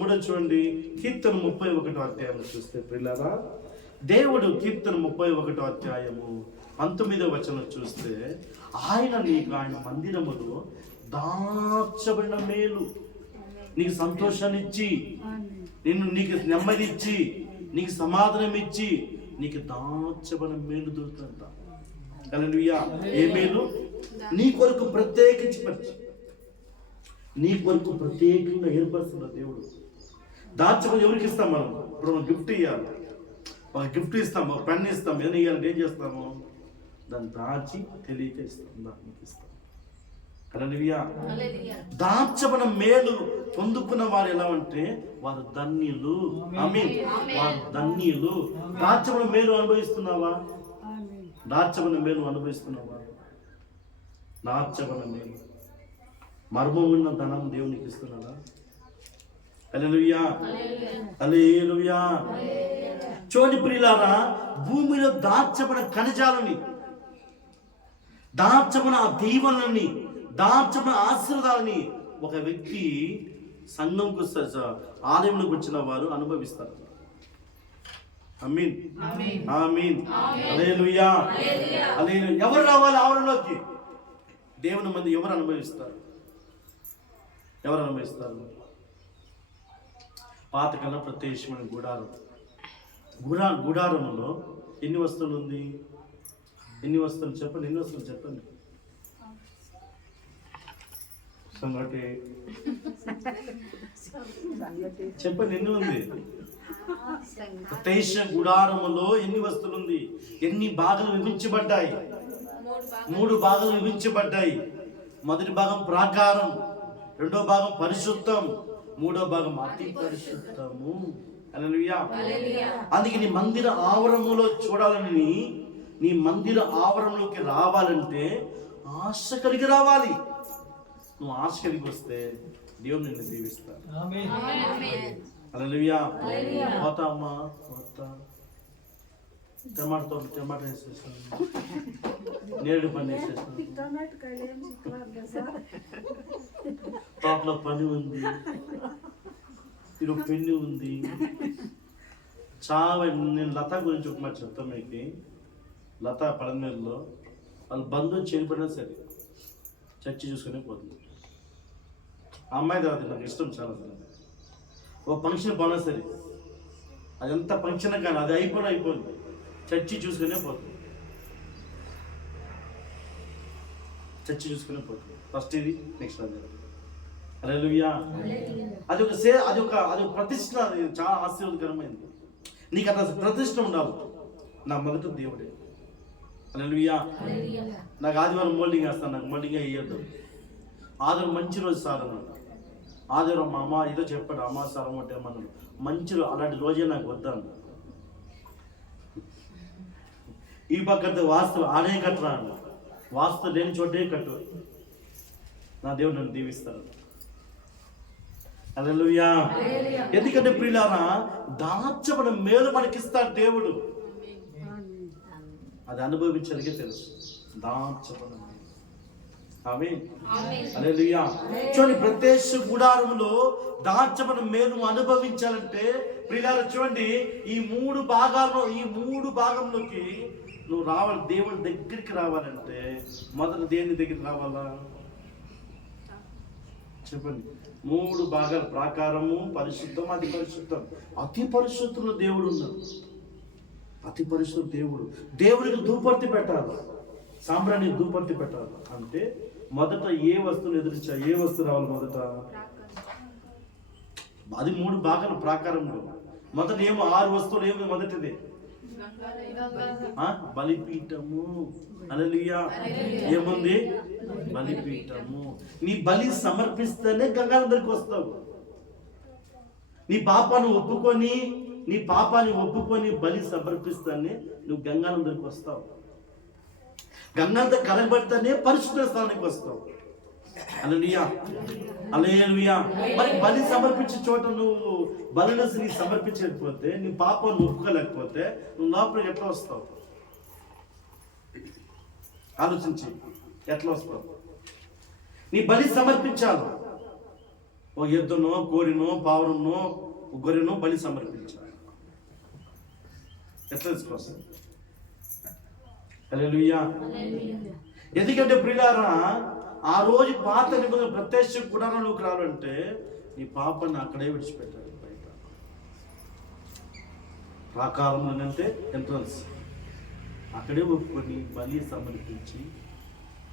మూడో చూడండి, కీర్తన 31 అధ్యాయం చూస్తే ప్రియులారా, దేవుడు కీర్తన 31 అధ్యాయము 19వ వచనం చూస్తే, ఆయన నీకు ఆయన మందిరములో దాచబడిన మేలు, నీకు సంతోషాన్ని ఇచ్చి, నీకు నెమ్మది ఇచ్చి, నీకు సమాధానం ఇచ్చి, నీకు దాచబడిన మేలు దొరుకుతుందంట. హల్లెలూయా. ఏ మేలు? నీ కొరకు ప్రత్యేకించి, నీ కొరకు ప్రత్యేకంగా ఏర్పరుస్తున్న దేవుడు. దాచబడి ఎవరికి ఇస్తాం? మనం ఇప్పుడు గిఫ్ట్ ఇవ్వాలి, ఒక గిఫ్ట్ ఇస్తాం, ఒక పెన్ ఇస్తాం, ఏదైనా ఇవ్వాలంటే ఏం చేస్తాము? దాన్ని దాచి తెలియక ఇస్తాం, దానికి ఇస్తాం. హల్లెలూయా. దాచబడిన మేలు పొందుకున్న వారు ఎలా అంటే వారు ధన్యులు. ఆమేన్. వారు ధన్యులు. దాచబడిన మేలు అనుభవిస్తున్నావా? దాచబడిన మేలు అనుభవిస్తున్నావా? దాచబడిన మేలు, మర్మం ఉన్న ధనం దేవునికి ఇస్తున్నాడా? హల్లెలూయా. హల్లెలూయా. చూడండి ప్రియులారా, భూమిలో దాచబడిన ఖనిజాలని, దాచబడిన ఆ దీవెనలని, దాచబడిన ఆశీర్వాదాలని ఒక వ్యక్తి సంఘంకు ఆలయంలోకి వచ్చిన వారు అనుభవిస్తారు. ఆమేన్. ఆమేన్. హల్లెలూయా. హల్లెలూయా. ఎవరు రావాలి ఆవరణలోకి? దేవుని మంది ఎవరు అనుభవిస్తారు? ఎవరు అనుభవిస్తారు? పాతకాలం ప్రత్యేకమైన గుడారంలో ఎన్ని వస్తువులు ఉంది? ఎన్ని వస్తువులు చెప్పండి, ఎన్ని వస్తువులు చెప్పండి. సంగటి చెప్పండి, ఎన్ని ఉంది? ప్రత్యేక గుడారములో ఎన్ని వస్తువులు ఉంది? ఎన్ని భాగాలు విభజించబడ్డాయి? 3 భాగాలు విభజించబడ్డాయి. మొదటి భాగం ప్రాకారం, రెండో భాగం పరిశుద్ధం, మూడో భాగం అతి పరిశుద్ధము. హల్లెలూయా. అందుకే నీ మందిర ఆవరణములో చూడాలని, నీ మందిర ఆవరణలోకి రావాలంటే ఆశ కలిగి రావాలి. నువ్వు ఆశ కలిగి వస్తే దేవుడు నిన్ను దీవిస్తాడు. హల్లెలూయా. పోతా అమ్మా, పోతా. టమాటా వేసేసాను, నేరేడు పని వేసేసాను, తోటలో పని ఉంది, ఇది పెన్ను ఉంది. చాలా నేను లత గురించి ఒక మాట చెప్తాను మీకు. లత పడమేరులో వాళ్ళ బంధువులు చనిపోయినా సరే చర్చి చూసుకునే పోతుంది. ఆ అమ్మాయి తర్వాత నాకు ఇష్టం చాలా. ఓ ఫంక్షన్ పోనా సరే, అది ఎంత ఫంక్షన్ కానీ అది అయిపోయింది, చర్చి చూసుకునే పోతుంది. చర్చి చూసుకునే పోతుంది. ఫస్ట్ ఇది, నెక్స్ట్ అది. హల్లెలూయా. అది ఒక ప్రతిష్ట, చాలా ఆశీర్వాదకరమైంది. నీకు అట్లా ప్రతిష్ట ఉండాలి. నా మొదట దేవుడే. హల్లెలూయా. నాకు ఆదివారం మోల్డింగ్ వేస్తాను, నాకు మోల్డింగ్ వేయద్దు. ఆదివారం మంచి రోజు సార్ అన్నాడు. ఆదివారం మా అమ్మ ఏదో చెప్పాడు, అమ్మ సార్ అమ్మంటే అన్నాడు. మంచి రోజు, అలాంటి రోజే నాకు వద్దాను. ఈ పక్కన వాస్తు ఆడే కట్టరా అన్న, వాస్తు లేని చోటే కట్టు, నా దేవుడు నన్ను దీవిస్తాడు. హల్లెలూయా. ఎందుకంటే ప్రియులారా, దాచబడిన మేలు మనకిస్తాడు దేవుడు. అది అనుభవించడానికే తెలుసు. దాచబడిన మేలు, ఆమేన్. హల్లెలూయా. చూడండి, ప్రత్యక్ష గుడారములో దాచబడిన మేలు అనుభవించాలంటే ప్రియులారా చూడండి, ఈ మూడు భాగంలోకి నువ్వు రావాలి. దేవుడి దగ్గరికి రావాలంటే మొదట దేని దగ్గరికి రావాలా చెప్పండి? 3 భాగాలు: ప్రాకారము, పరిశుద్ధం, అతి పరిశుద్ధం. అతి పరిశుద్ధంలో దేవుడు ఉన్నాడు. అతి పరిశుద్ధ దేవుడికి ధూపర్తి పెట్టాలి, సాంబ్రాణి ధూపర్తి పెట్టాలి. అంటే మొదట ఏ వస్తువుని ఏ వస్తువు రావాలి మొదట? అది 3 భాగాలు ప్రాకారంలో. మొదట 6 వస్తువులు ఏమి? మొదటిది బలిపీఠము. హల్లెలూయా. ఏముంది? బలిపీఠము. నీ బలి సమర్పిస్తేనే గంగాధరికి వస్తావు. నీ పాపాన్ని ఒప్పుకొని బలి సమర్పిస్తానే నువ్వు గంగాధరికి వస్తావు. గంగాధర్ కలగబడితేనే పరిశుద్ధ స్థానానికి వస్తావు. హల్లెలూయా, హల్లెలూయా. మరి బలి సమర్పించే చోట నువ్వు బలిని సమర్పించకపోతే, నీ పాపాన్ని ఒప్పుకోలేకపోతే నువ్వు లోపలికి ఎట్లా వస్తావు? ఆలోచించి ఎట్లా వస్తావు? నీ బలి సమర్పించాలి. ఓ ఎద్దునో, కోరినో, పావురనో, గొర్రెనో బలి సమర్పించాలి. ఎట్లా తీసుకొస్తావు? హల్లెలూయా. ఎందుకంటే ప్రియులారా, ఆ రోజు పాత నిబంధన ప్రత్యక్ష గుడారంలోకి రావాలంటే నీ పాపాన్ని అక్కడే విడిచిపెట్టాలి. బయట ప్రాకారంలో అంటే ఎంట్రన్స్, అక్కడే ఒప్పుకొని బలి సమర్పించి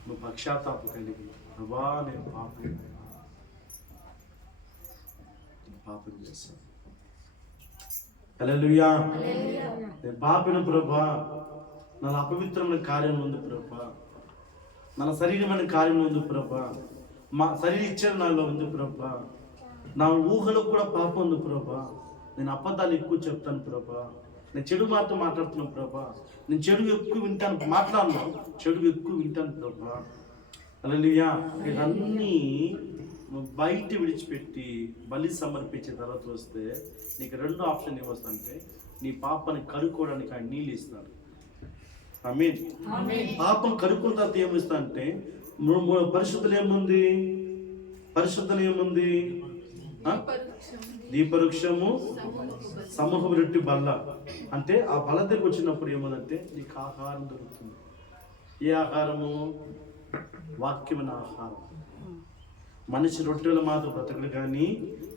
నువ్వు పశ్చాత్తాపం కలిగి, ప్రభా నేను పాపం చేశాను, హల్లెలూయా, నేను పాపిన ప్రభా, నా అపవిత్రమైన కార్యం ఉంది ప్రభా, మన శరీరమైన కార్యం ఉంది ప్రభా, మా శరీర ఇచ్చిన నాలో ఉంది ప్రభా, నా ఊహలో కూడా పాపం ఉంది ప్రభా, నేను అబద్ధాలు ఎక్కువ చెప్తాను ప్రభా, నేను చెడు మాట్లాడుతున్నాను ప్రభా, నేను చెడు ఎక్కువ వింటాను, చెడు ఎక్కువ వింటాను ప్రభా. హల్లెలూయా. ఇవన్నీ బయట విడిచిపెట్టి బలి సమర్పించిన తర్వాత వస్తే నీకు 2 ఆప్షన్ ఏమొస్తుందంటే, నీ పాపాన్ని కడుక్కోవడానికి ఆయన నీళ్ళు ఇస్తాడు. ఆమేన్. పాపం కడుక్కున్న తర్వాత ఏమిస్తా అంటే, పరిశుద్ధులు ఏముంది? దీపవృక్షము, సమూహం రెట్టి బల్ల. అంటే ఆ బల్ల దగ్గరికి వచ్చినప్పుడు ఏముందంటే నీకు ఆహారం దొరుకుతుంది. ఏ ఆహారము? వాక్యమైన ఆహారం. మనిషి రొట్టెల మాట బ్రతకడు కానీ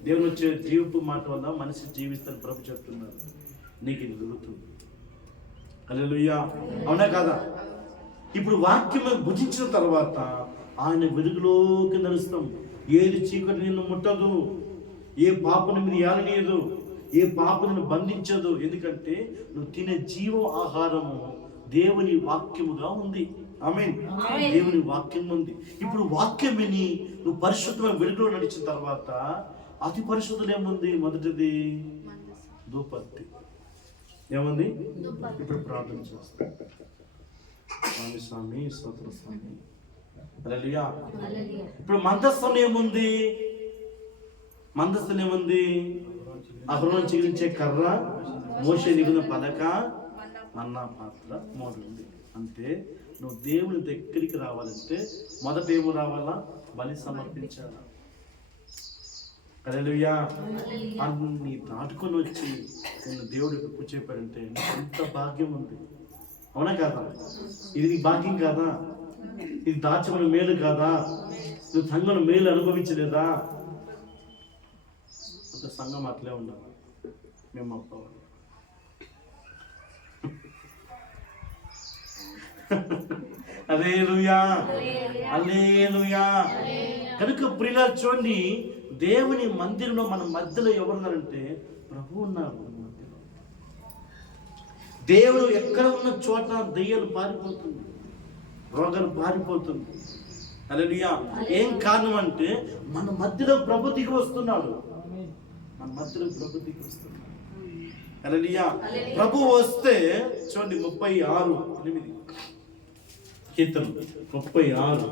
దేవుని వచ్చే జీవపు మాట వల్ల మనిషి జీవిస్తాను ప్రభు చెప్తున్నారు. నీకు ఇది దొరుకుతుంది. హల్లెలూయా. అవునా కాదా? ఇప్పుడు వాక్యం భుజించిన తర్వాత ఆయన వెలుగులోకి నడుస్తాం. ఏది చీకటి నిన్ను ముట్టదు, ఏ పాపను మీద ఏలనీయదు, ఏ పాపను బంధించదు. ఎందుకంటే నువ్వు తినే జీవ ఆహారము దేవుని వాక్యముగా ఉంది. ఆమేన్. దేవుని వాక్యం ఉంది. ఇప్పుడు వాక్యం విని నువ్వు పరిశుద్ధమైన వెలుగులో నడిచిన తర్వాత అతి పరిశుద్ధులు ఏముంది? మొదటిది ధూపర్తి. ఏముంది? ఇప్పుడు ప్రార్థన చేస్తాం. స్వామి స్తోత్ర స్వామి. హల్లెలూయా. ఇప్పుడు మందస్థం ఏముంది? అహరోను చిగురించే కర్ర, మోషే నిగున పలక, మన్నా పాత్ర, మోడు ఉంది. అంటే నువ్వు దేవుని దగ్గరికి రావాలంటే మొదట ఏమో రావాలా? బలి సమర్పించాలా. హల్లెలూయా. అన్ని దాటుకొని వచ్చి నేను దేవుడికి కూర్చోపాడంటే ఎంత భాగ్యం ఉంది. అవునా కాదా? ఇది నీ భాగ్యం కాదా? ఇది దాచమైన మేలు కాదా? నువ్వు సంఘం మేలు అనుభవించలేదా? అంత సంఘం అట్లే ఉండాలి. మేము అప్పవాలి. హల్లెలూయా, హల్లెలూయా. కనుక ప్రియులారా చూడండి, దేవుని మందిరంలో మన మధ్యలో ఎవరున్నారంటే ప్రభు ఉన్నారు. దేవుడు ఎక్కడ ఉన్న చోట దయ్యాలు పారిపోతుంది, రోగాలు పారిపోతుంది. హల్లెలూయా. ఏం కారణం అంటే మన మధ్యలో ప్రభు దిగి వస్తున్నాడు. హల్లెలూయా. ప్రభు వస్తే చూడండి 36:8 కీర్తన 36:8.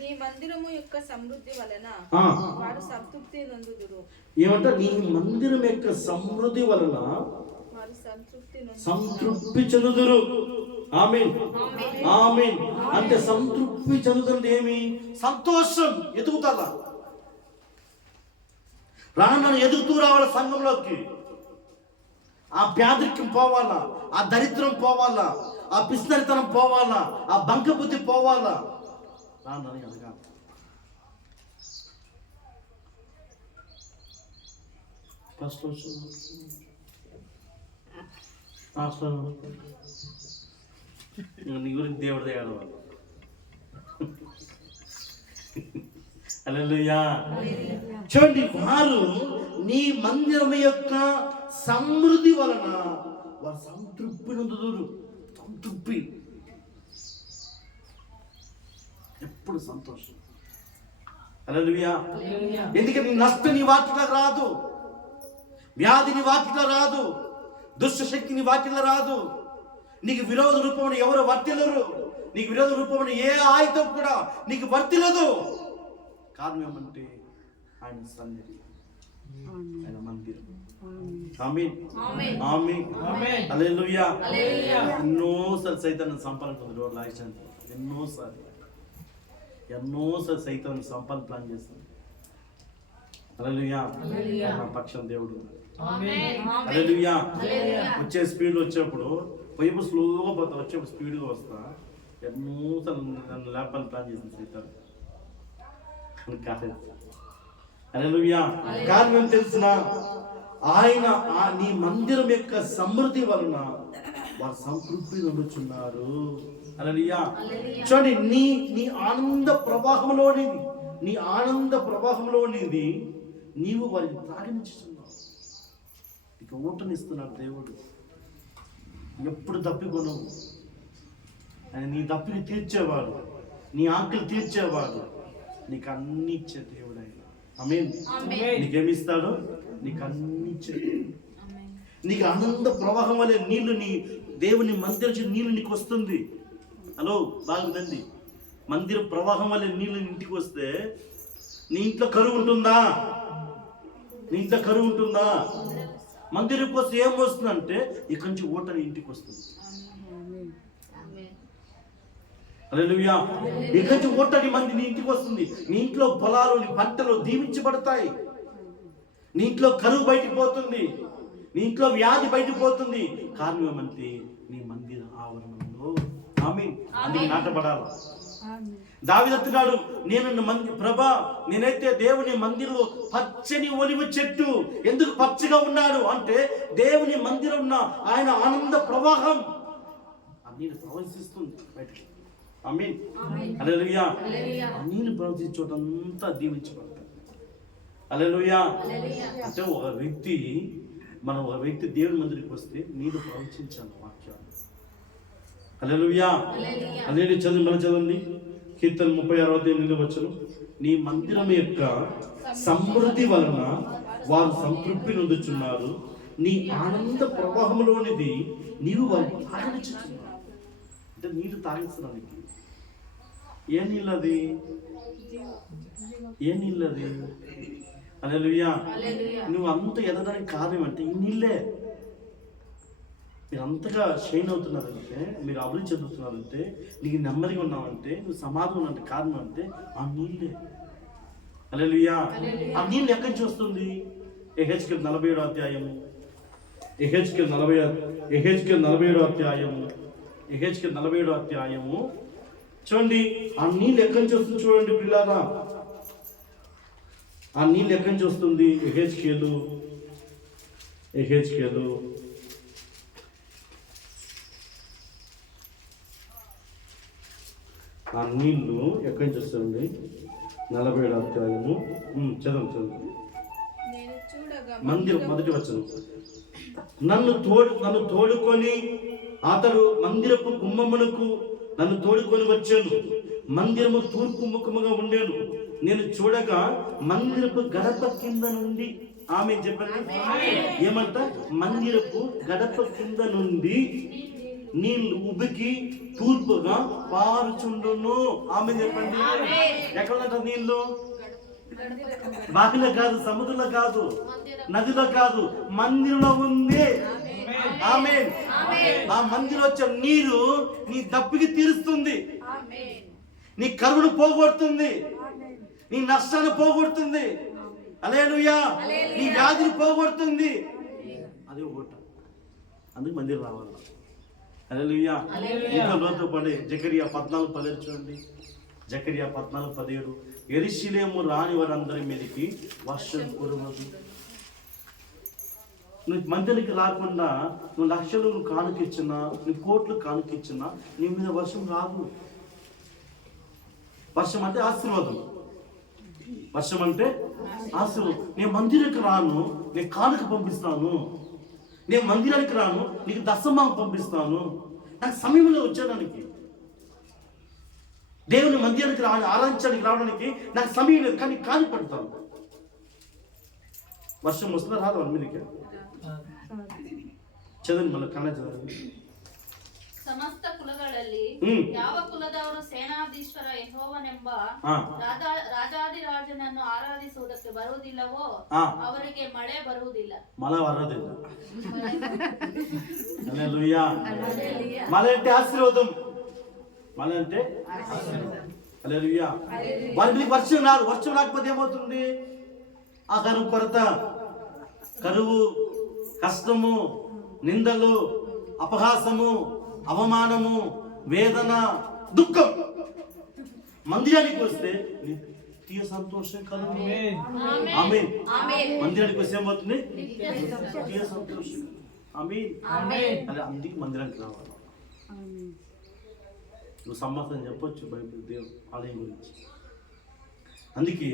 నీ మందిరము యొక్క సమృద్ధి వలన వారు సంతృప్తి నొందుదురు. ఏమంటే నీ మందిరం యొక్క సమృద్ధి వలన వారు సంతృప్తి చెందుదురు. ఆమేన్, ఆమేన్. అంటే సంతృప్తి చెందుతుంది ఏమి? సంతోషం, ఎదుగుతారా? రాను ఎదుగుతూ రావాలి సంఘంలోకి. ఆ పేదరికం పోవాలా, ఆ దరిద్రం పోవాలా, ఆ పిసినరితనం పోవాలా, ఆ బంక బుద్ధి పోవాలా. రాను ఎదగాలి. ఫస్ట్ నీ గురించి దేవుడి దగ్గర హల్లెలూయా. చూడండి, వారు నీ మందిరం యొక్క సమృద్ధి వలన వారు సంతృప్తి నొందుదురు. సంతృప్తి, ఎప్పుడు సంతోషం. హల్లెలూయా. ఎందుకంటే నీ నష్టం నీ వాకిట్లో రాదు, వ్యాధి నీ వాకిట్లో రాదు, దుష్ట శక్తి నీ వాకిట్లో రాదు. నీకు విరోధ రూపంలో ఎవరు వర్తిల్లరు. నీకు విరోధ రూపంలో ఏ ఆయుధం కూడా నీకు వర్తిల్లదు. కారణం ఏమంటే ఆయన సన్నిధి, ఆయన మందిరం. ఆమేన్, ఆమేన్, హల్లెలూయా. ఎన్నోసార్లు సైతాన్ని సంపాదించుకుంది రోజు లాస్ట్ ఎన్నోసార్లు సైతాన్ని సంపాదన ప్లాన్ చేస్తుంది. హల్లెలూయా. నా పక్షం దేవుడు. హల్లెలూయా. వచ్చే స్పీడ్లో వచ్చేప్పుడు వైపు స్లోగా పోతా, వచ్చేప్పుడు స్పీడ్గా వస్తా. ఎన్నోసార్లు నన్ను లేపాలని ప్లాన్ చేసింది సైతాన్ని. హల్లెలూయా. కారణం ఏం తెలిసిన? ఆయన నీ మందిరం యొక్క సమృద్ధి వలన వారు సంతృప్తి నొందుచున్నారు. హల్లెలూయా. చూడండి, నీ ఆనంద ప్రవాహంలోనిది నీవు వారికి త్రాగనిచ్చుచున్నావు. ఇక ఊటనిస్తున్నాడు దేవుడు. ఎప్పుడు దప్పికొనవు. ఆయన నీ దప్పిని తీర్చేవాడు, నీ ఆకలి తీర్చేవాడు, నీకు అన్ని ఇచ్చే దేవుడు ఆయన. ఆమేన్. నీకేమిస్తాడు? నీకు అన్ని ఇచ్చే. నీకు ఆనంద ప్రవాహం వలె నీళ్లు, నీ దేవుని మందిరం నీళ్లు నీకు వస్తుంది. హలో, బాగుందండి. మందిర ప్రవాహం వల్ల నీళ్ళు ఇంటికి వస్తే నీ ఇంట్లో కరువు ఉంటుందా? నీ ఇంట్లో కరువు ఉంటుందా? మందిరం వస్తే ఏం వస్తుందంటే ఇక్కడి నుంచి ఊట నీ ఇంటికి వస్తుంది. హల్లెలూయా. ఇక్కడి నుంచి ఊట నీ ఇంటికి వస్తుంది. నీ ఇంట్లో పొలాలు, నీ పంటలు దీవించబడతాయి. నీ ఇంట్లో కరువు బయటికి పోతుంది, నీ ఇంట్లో వ్యాధి బయటికి పోతుంది. కారణం ఏమంటే నీ మందిర ఆవరణంలో. ఆమేన్. అందుకే నాటపడాలి. దావీదు అంటున్నాడు, ప్రభా నేనైతే దేవుని మందిరంలో పచ్చని ఒలివ చెట్టు. ఎందుకు పచ్చగా ఉన్నాడు అంటే దేవుని మందిరం ఉన్న ఆయన ఆనంద ప్రవాహం నీళ్ళు ప్రవహిస్తుంది బయటికి. ఆమేన్, హల్లెలూయా. నీళ్ళు ప్రవహించే చోటంతా దీవించబడతారు. హల్లెలూయా. అంటే ఒక వ్యక్తి దేవుని మందిరికి వస్తే నీళ్ళు ప్రవహించాలి వాక్యాలు. హల్లెలూయా. హల్లెలూయా. చదవండి కీర్తన 36:8 నీ మందిరం యొక్క సమృద్ధి వలన వారు సంతృప్తి నొందుచున్నారు. నీ ఆనంద ప్రవాహంలోనిది నీవు వారికి తాగించుచున్నావు. అంటే నీళ్ళు తాగిస్తున్నావు. నీకు ఏ నీళ్ళది? ఏ నీళ్ళది? హల్లెలూయా. నువ్వు అంత ఎదగడానికి కారణం అంటే ఈ నీళ్ళే. మీరు అంతగా షైన్ అవుతున్నారంటే, మీరు అభివృద్ధి చెందుతున్నారంటే, నీకు నెమ్మదిగా ఉన్నావంటే, నువ్వు సమాధానం అంటే కారణం అంటే ఆ నీళ్ళే. హల్లెలూయా. ఆ నీళ్ళు ఎక్కడి నుంచి వస్తుంది? యెహెజ్కేలు 47వ అధ్యాయము. యెహెజ్కేలు 47వ అధ్యాయము. చూడండి, ఆ నీళ్ళు ఎక్కడి నుంచి వస్తుంది చూడండి పిల్లారా. ఆ నీళ్ళు ఎక్కడి నుంచి వస్తుంది? యెహెజ్కేలు ఆ నీళ్లు ఎక్కడి నుంచి వస్తుంది? 47వ అధ్యాయము. చదవండి. మందిరం మొదటి వచనం. నన్ను తోడుకొని అతడు మందిరపు గుమ్మమునకు నన్ను తోడుకొని వచ్చాను. మందిరము తూర్పు ముఖముగా ఉండేను. నేను చూడగా మందిరపు గడప కింద నుండి, ఆమె చెప్పండి ఏమంట? మందిరపు గడప కింద నుండి నీళ్లు ఉబికి తూర్పుగా పారుచుండును. ఆమె చెప్పండి. ఎక్కడ ఉంటారు నీళ్లు? బావిలో కాదు, సముద్రంలో కాదు, నదిలో కాదు, మందిరంలో ఉంది. ఆమేన్. ఆ మందిరం వచ్చే నీరు నీ దప్పికి తీరుస్తుంది, నీ కరువును పోగొడుతుంది, నీ నష్టాన్ని పోగొడుతుంది. హల్లెలూయా. నీ వ్యాధిని పోగొడుతుంది. అదే ఓట. అందుకు మందిరం రావాలి. హల్లెలూయా. ఇంకా లోతు పడే జకరియా 14:17 చూడండి. జకరియా 14:17 యెరూషలేము రాని వారందరి మీదకి వర్షం కురవదు. నువ్వు మందిరానికి రాకుండా నువ్వు లక్షలు కానుకిచ్చినా, నువ్వు కోట్లు కానుకిచ్చినా నీ మీద వర్షం రాదు. వర్షం అంటే ఆశీర్వాదం. వర్షం అంటే ఆశీర్వాదం. నేను మందిరానికి రాను, నేను కానుక పంపిస్తాను. నేను మందిరానికి రాను, నీకు దశమాంగం పంపిస్తాను. నాకు సమయంలో వచ్చేదానికి, దేవుని మందిరానికి ఆరాధించడానికి రావడానికి నాకు సమయం లేదు, కానీ కాని పడతాను. వర్షం వస్తుందా రాదు వాళ్ళ మీదకి? చదవండి, మళ్ళీ కన్నా చదవండి. ಸಮಸ್ತ ಕುಲಗಳಲ್ಲಿ ಯಾವ ಕುಲದವರು ಸೇನಾಧೀಶ್ವರ ಯೆಹೋವನೆಂಬ ರಾಜಾದಿರಾಜನನ್ನು ಆರಾಧಿಸುವುದಕ್ಕೆ ಬರುವುದಿಲ್ಲವೋ ಅವರಿಗೆ ಮಳೆ ಬರುವುದಿಲ್ಲ. ಮಳೆ ಬರೋದಿಲ್ಲ. హల్లెలూయా. మళ్ళీ అంటే ఆశీర్వాదం. మళ్ళీ అంటే హల్లెలూయా. వారికి వర్షం రాదు. వర్షం రాకపోతే ఏమవుతుంది? ఆ కరువు, కొరత, కరువు, కష్టము, నిందలు, అపహాసము, అవమానము, వేదన, దుఃఖం. మందిరానికి వస్తే నిత్య సంతోషం కలుగు. ఆమేన్. మందిరానికి వస్తే ఏమవుతుంది? నిత్య సంతోషం. ఆమేన్. అదే అందుకే మందిరానికి రావాలి. నువ్వు సమాధానం చెప్పొచ్చు బైబిల్ దేవుడు ఆలయం గురించి. అందుకే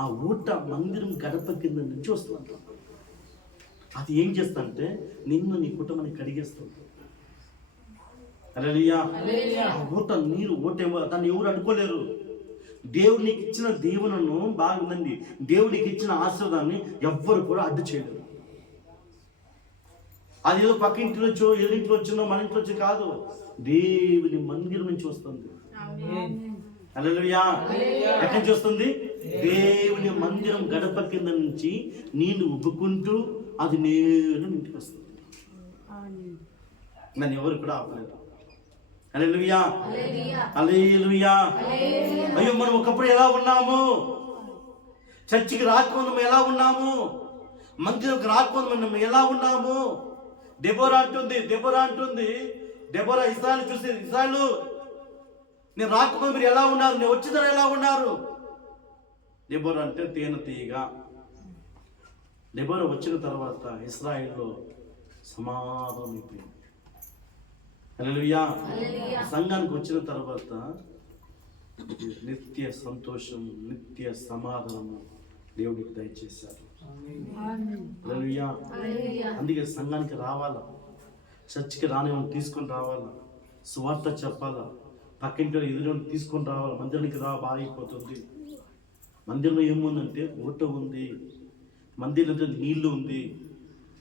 ఆ ఊట మందిరం గడప కింద నుంచి వస్తుంది. అది ఏం చేస్తుందంటే నిన్ను నీ కుటుంబాన్ని కడిగేస్తుంది. హల్లెలూయా. ఊట నీరు ఓటేమో దాన్ని ఎవరు అడ్డుకోలేరు. దేవుడు నీకు ఇచ్చిన దీవెనను బాగుందండి, దేవుడు నీకు ఇచ్చిన ఆశీర్వాదాన్ని ఎవ్వరు కూడా అడ్డు చేయలేరు. అది ఏదో పక్క ఇంట్లో వచ్చో, ఎదురింట్లో వచ్చినో, మన ఇంట్లో వచ్చి కాదు, దేవుని మందిరం నుంచి వస్తుంది. హల్లెలూయా. ఎక్కడి నుంచి వస్తుంది? దేవుని మందిరం గడప కింద నుంచి నీళ్ళు ఉబ్బుకుంటూ అది నేను ఇంటికి వస్తుంది. నన్ను ఎవరు కూడా ఆపలేరు. హల్లెలూయా. హల్లెలూయా. అయ్యో, మనం ఒకప్పుడు ఎలా ఉన్నాము? చర్చికి రాకపోతే మనం ఎలా ఉన్నాము? మందిరంకి రాకపోతే మనం ఎలా ఉన్నాము? దెబోరా అంటుంది, ఇశ్రాయేలు చూసి, ఇశ్రాయేలు నేను రాకపోతే మీరు ఎలా ఉన్నారు? నేను వచ్చిన ఎలా ఉన్నారు? దెబోరా అంటే తేనె తీయగా. దెబోరా వచ్చిన తర్వాత ఇశ్రాయేలులో సమాధానం అయిపోయింది. హల్లెలూయా. సంఘానికి వచ్చిన తర్వాత నిత్య సంతోషం, నిత్య సమాధానము దేవుడికి దయచేశారు. హల్లెలూయా. అందుకే సంఘానికి రావాలా, చర్చికి రానివాళ్ళు తీసుకొని రావాలా, సువార్త చెప్పాలా, పక్కింటి ఎదురు తీసుకొని రావాలా. మందిరానికి బాగా అయిపోతుంది. మందిరంలో ఏముందంటే ఊట ఉంది, మందిరంలో నీళ్లు ఉంది.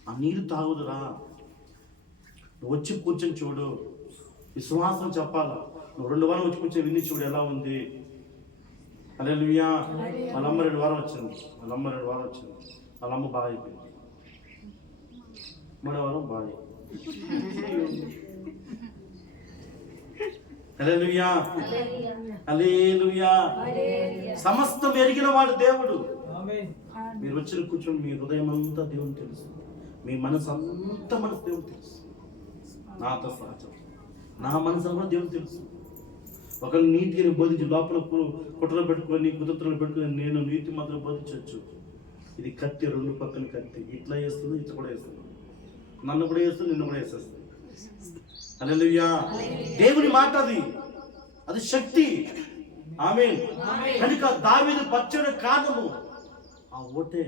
ఆ నీళ్ళు తాగుదురా, వచ్చి కూర్చొని చూడు, విశ్వాసం చెప్పాలా. నువ్వు 2 వారం వచ్చి కూర్చొని విని చూడు ఎలా ఉంది. హల్లెలూయా. వాళ్ళ అమ్మ 2 వారం వచ్చింది, వాళ్ళ అమ్మ బాగా అయిపోయింది. 3వ వారం బాగా. హల్లెలూయా. హల్లెలూయా. సమస్తం ఎరిగిన వాడు దేవుడు. మీరు వచ్చిన కూర్చొని మీ హృదయం అంతా దేవుని తెలుసు, మీ మనసు అంతా మనసు దేవుడు తెలుసు. నాతో సహజం, నా మనసు కూడా దేవుడు తెలుసు. ఒకరు నీతిని బోధించి లోపల కుట్రలు పెట్టుకొని, కుతంత్రాలు పెట్టుకొని నేను నీతి మాత్రం బోధించవచ్చు. ఇది కత్తి, 2 పక్కన కత్తి. ఇట్లా వేస్తుంది, ఇట్లా కూడా వేస్తుంది. నన్ను కూడా వేస్తుంది, నిన్ను కూడా వేసేస్తుంది. హల్లెలూయా. దేవుని మాట అది శక్తి. ఆమేన్. కనుక దావీదు పచ్చడి కారణము ఆ ఓటే.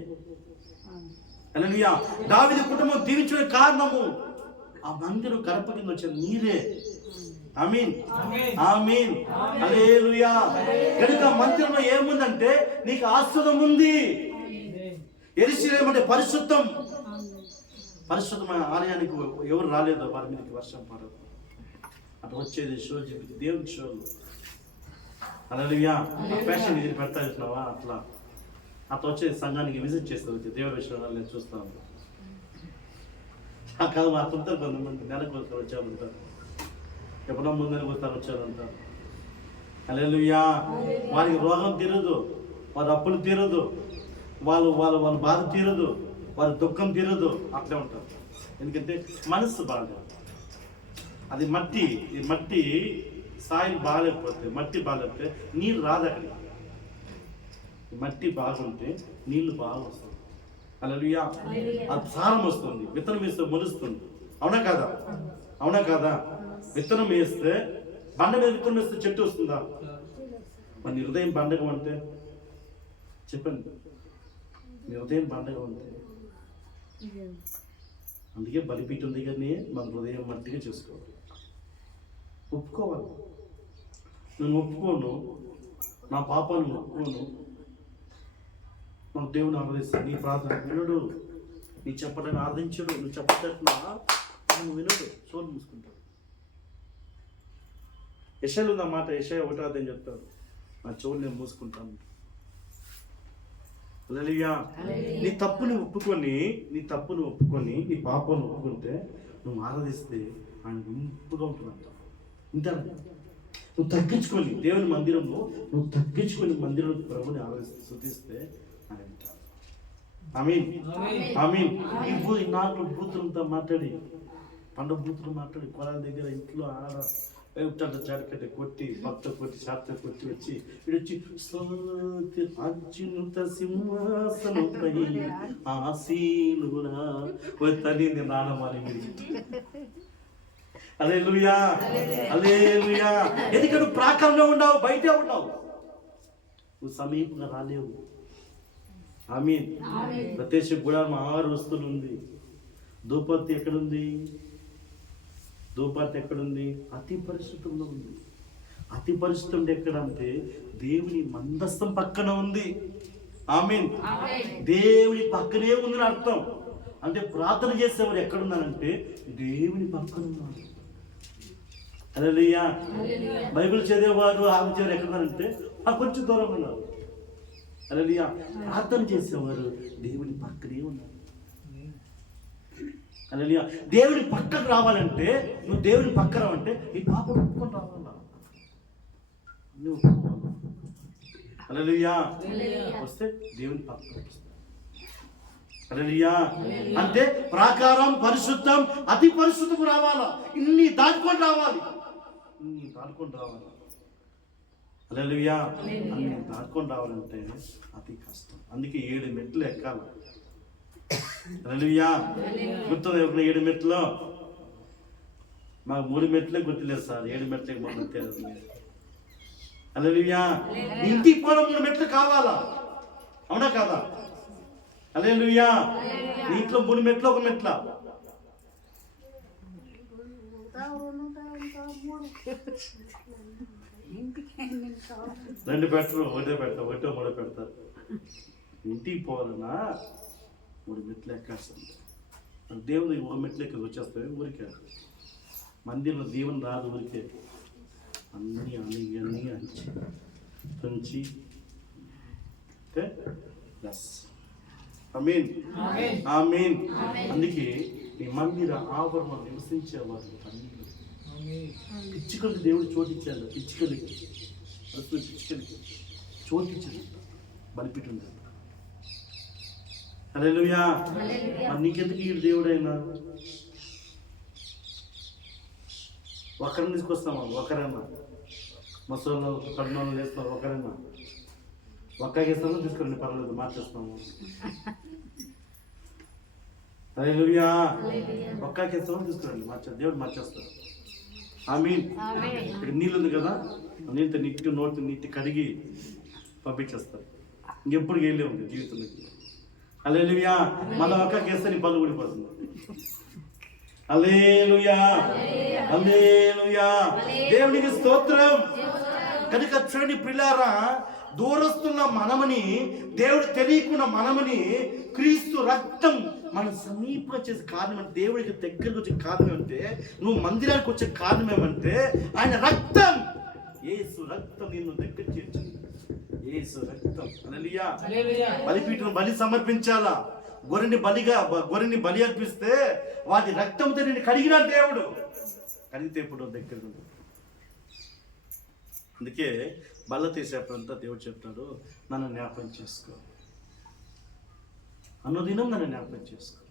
హల్లెలూయా. దావీదు కుటుంబం దీవించడం కారణము ఆ మందిరం గడప కింద వచ్చిన నీరే. ఆమేన్. ఆమేన్. హల్లెలూయా. కనుక మందిరంలో ఏముందంటే నీకు ఆశీర్వాదం ఉంది. యెరూషలేము అంటే పరిశుద్ధమైన ఆలయానికి ఎవరు రాలేదో వారి మీదకి వర్షం పడదు. అటు వచ్చేది షో చెప్పి దేవుని షోలు. హల్లెలూయా. ఫ్యాషన్ ఇది పెడతా చూసినావా? అట్లా వచ్చేది సంఘానికి విజిట్ చేస్తుంది. దేవుడి విషయంలో నేను చూస్తాను. ఆ కాదు మాకుంటారు కొంతమంది నెలకు వస్తారు వచ్చామంటారు, ఎప్పుడో ముందరకు వస్తారు వచ్చారంటారు. హల్లెలూయా. వారికి రోగం తీరదు, వారి అప్పులు తీరదు, వాళ్ళ బాధ తీరదు, వారి దుఃఖం తీరదు, అట్లే ఉంటారు. ఎందుకంటే మనసు బాగా, అది మట్టి, ఈ మట్టి సాయిల్ బాగాలేకపోతే, మట్టి బాగాలేకపోతే నీళ్ళు రాదు అక్కడికి. మట్టి బాగుంటే నీళ్లు బాగా వస్తాయి. హల్లెలూయా. అది సారం వస్తుంది, విత్తనం వేస్తే మొలుస్తుంది. అవునా కాదా? అవునా కాదా? విత్తనం వేస్తే బండ మీద విత్తనం వేస్తే చెట్టు వస్తుందా? మన హృదయం బండగా ఉంటే చెప్పండి, మీ హృదయం బండగా ఉంటే. అందుకే బలిపీఠం ఉంది కానీ మన హృదయం మట్టిగా చూసుకోవాలి, ఒప్పుకోవాలి. నేను ఒప్పుకోను, నా పాపాలను ఒప్పుకోను, మన దేవుని ఆరాధిస్తాను. నీ ప్రార్థన వినడు, నీ చెప్పడానికి ఆరాధించడు, నువ్వు చెప్పట్లా నువ్వు వినడు, చోటు మూసుకుంటాడు. యెషయాలో ఉన్న మాట, యెషయా 1 చెప్తాడు, నా చెవులు నేను మూసుకుంటాను. హల్లెలూయా. నీ తప్పుని ఒప్పుకొని, నీ పాపను ఒప్పుకుంటే, నువ్వు ఆరాధిస్తే ఆయన ఇంపుగా ఉంటుందంట. ఇంటారు, నువ్వు తగ్గించుకొని దేవుని మందిరంలో మందిరంలో ప్రభుని ఆరాధిస్తే, స్తుతిస్తే ఆయన వింటాడు. ఆమేన్, ఆమేన్. ఈ నాలుగు బూతులతో మాట్లాడి, పండుగ బూతులు మాట్లాడి, కొలాల దగ్గర ఇంట్లో ఆడ చాటికట్ట కొట్టి, భక్త కొట్టి, శాత కొట్టి వచ్చి వీడొచ్చి అత్యున్నత సింహాసనపై ఆసీనుడా తల్లి నానమాలి. హల్లెలూయా, హల్లెలూయా. ఎందుకంటే నువ్వు ప్రాకారంలో ఉండవు, బయటే ఉండవు, నువ్వు సమీపంగా రాలేవు. ఆమేన్. ప్రత్యక్ష గుడారం 6 వస్తువులు ఉంది. ధూపత్తి ఎక్కడుంది? ధూపార్తి ఎక్కడుంది? అతి పరిశుద్ధంలో ఉంది. అతి పరిశుద్ధం ఎక్కడంటే దేవుని మందస్థం పక్కన ఉంది. ఆమేన్. దేవుని పక్కనే ఉందని అర్థం. అంటే ప్రార్థన చేసేవారు ఎక్కడున్నారంటే దేవుని పక్కన ఉన్నారు. హల్లెలూయా. బైబిల్ చదివేవారు ఆలోచించేవారు ఎక్కడున్నారంటే కొంచెం దూరంగా ఉన్నారు. హల్లెలూయా. ప్రార్థన చేసేవారు దేవుని పక్కనే ఉన్నారు. హల్లెలూయా. దేవుని పక్కకు రావాలంటే, నువ్వు దేవుని పక్క రావంటే నీ పాపం ఒప్పుకొని రావాలా, నువ్వు ఒప్పుకోవాలి. హల్లెలూయా. వస్తే దేవుని పక్కకు వస్తావు. హల్లెలూయా. అంటే ప్రాకారం, పరిశుద్ధం, అతి పరిశుద్ధం రావాలా, ఇన్ని దాటుకొని రావాలి, హల్లెలూయా. అన్ని దాటుకొని రావాలంటే అతి కష్టం. అందుకే 7 మెట్లు ఎక్కాలి. హల్లెలూయా. గుర్తుంది 7 మెట్లు? మాకు 3 మెట్లే గుర్తులేదు సార్, 7 మెట్లకి మొన్న తెలియదు. హల్లెలూయా. ఇంటికి పోవడం 3 మెట్లు కావాలా, అవునా కాదా? హల్లెలూయా. ఇంట్లో 3 మెట్లు, 1 మెట్ల? 2 పెట్టరు, 1 పెడతారు, 1 3 పెడతారు. ఇంటికి పోవాలన్నా 3 మెట్లు ఎక్కాల్సింది. దేవుడు 1 మెట్లు ఎక్కి వచ్చేస్తాయి ఊరికే. మందిరంలో దేవుని రాదు ఊరికే. అన్నీ అంచి ప్లస్. ఆమేన్, ఆమేన్. అందుకే ఈ మందిర ఆవరణలో నివసించేవారు పిచ్చుకలకు దేవుడు చోటిచ్చాడు. పిచ్చుకలకి చోటిచ్చాడు, బలిపీఠం. హల్లెలూయా. మరి నీకెందుకు ఈ దేవుడైనా? ఒకరిని తీసుకొస్తామా? ఒకరైనా ముసలి పడినోళ్ళు వేస్తాం, ఒకరైనా ఒక్కగేస్తాము, తీసుకురండి పర్వాలేదు, మార్చేస్తాము. హల్లెలూయా. ఒక్కగేస్తాము, తీసుకురండి, దేవుడు మార్చేస్తాడు. ఆమేన్. ఇక్కడ నీళ్ళు ఉంది కదా, నీళ్ళతో నీటి కడిగి పంపించేస్తారు. ఇంకెప్పుడు వెళ్ళే ఉంది జీవితంలోకి. హల్లెలూయా. మళ్ళీ ఒక్కకేస్తే నీ పళ్ళు ఊడిపోతుంది. హల్లెలూయా, హల్లెలూయా. దేవునికి స్తోత్రం. కనుక చూడండి ప్రియులారా, దూరస్తున్న మనమని, దేవుడు తెలియకుండా మనమని క్రీస్తు రక్తం మన సమీపం చేసే కారణం అంటే, దేవుడికి దగ్గరకు వచ్చే కారణం అంటే, నువ్వు మందిరానికి వచ్చే కారణం ఏమంటే ఆయన రక్తం. యేసు రక్తం నిన్ను దగ్గర చేర్చింది. యేసు రక్తం. హల్లెలూయా. బలిపీఠం బలి సమర్పించాలా? గొర్రెని బలి అర్పిస్తే వాటి రక్తంతో నేను కడిగినాడు దేవుడు. కడిగితే ఇప్పుడు దగ్గర ఉంది. అందుకే బల్ల తీసేప్పుడంతా దేవుడు చెప్తాడు, నన్ను జ్ఞాపకం చేసుకో, అనుదినం నన్ను జ్ఞాపకం చేసుకో.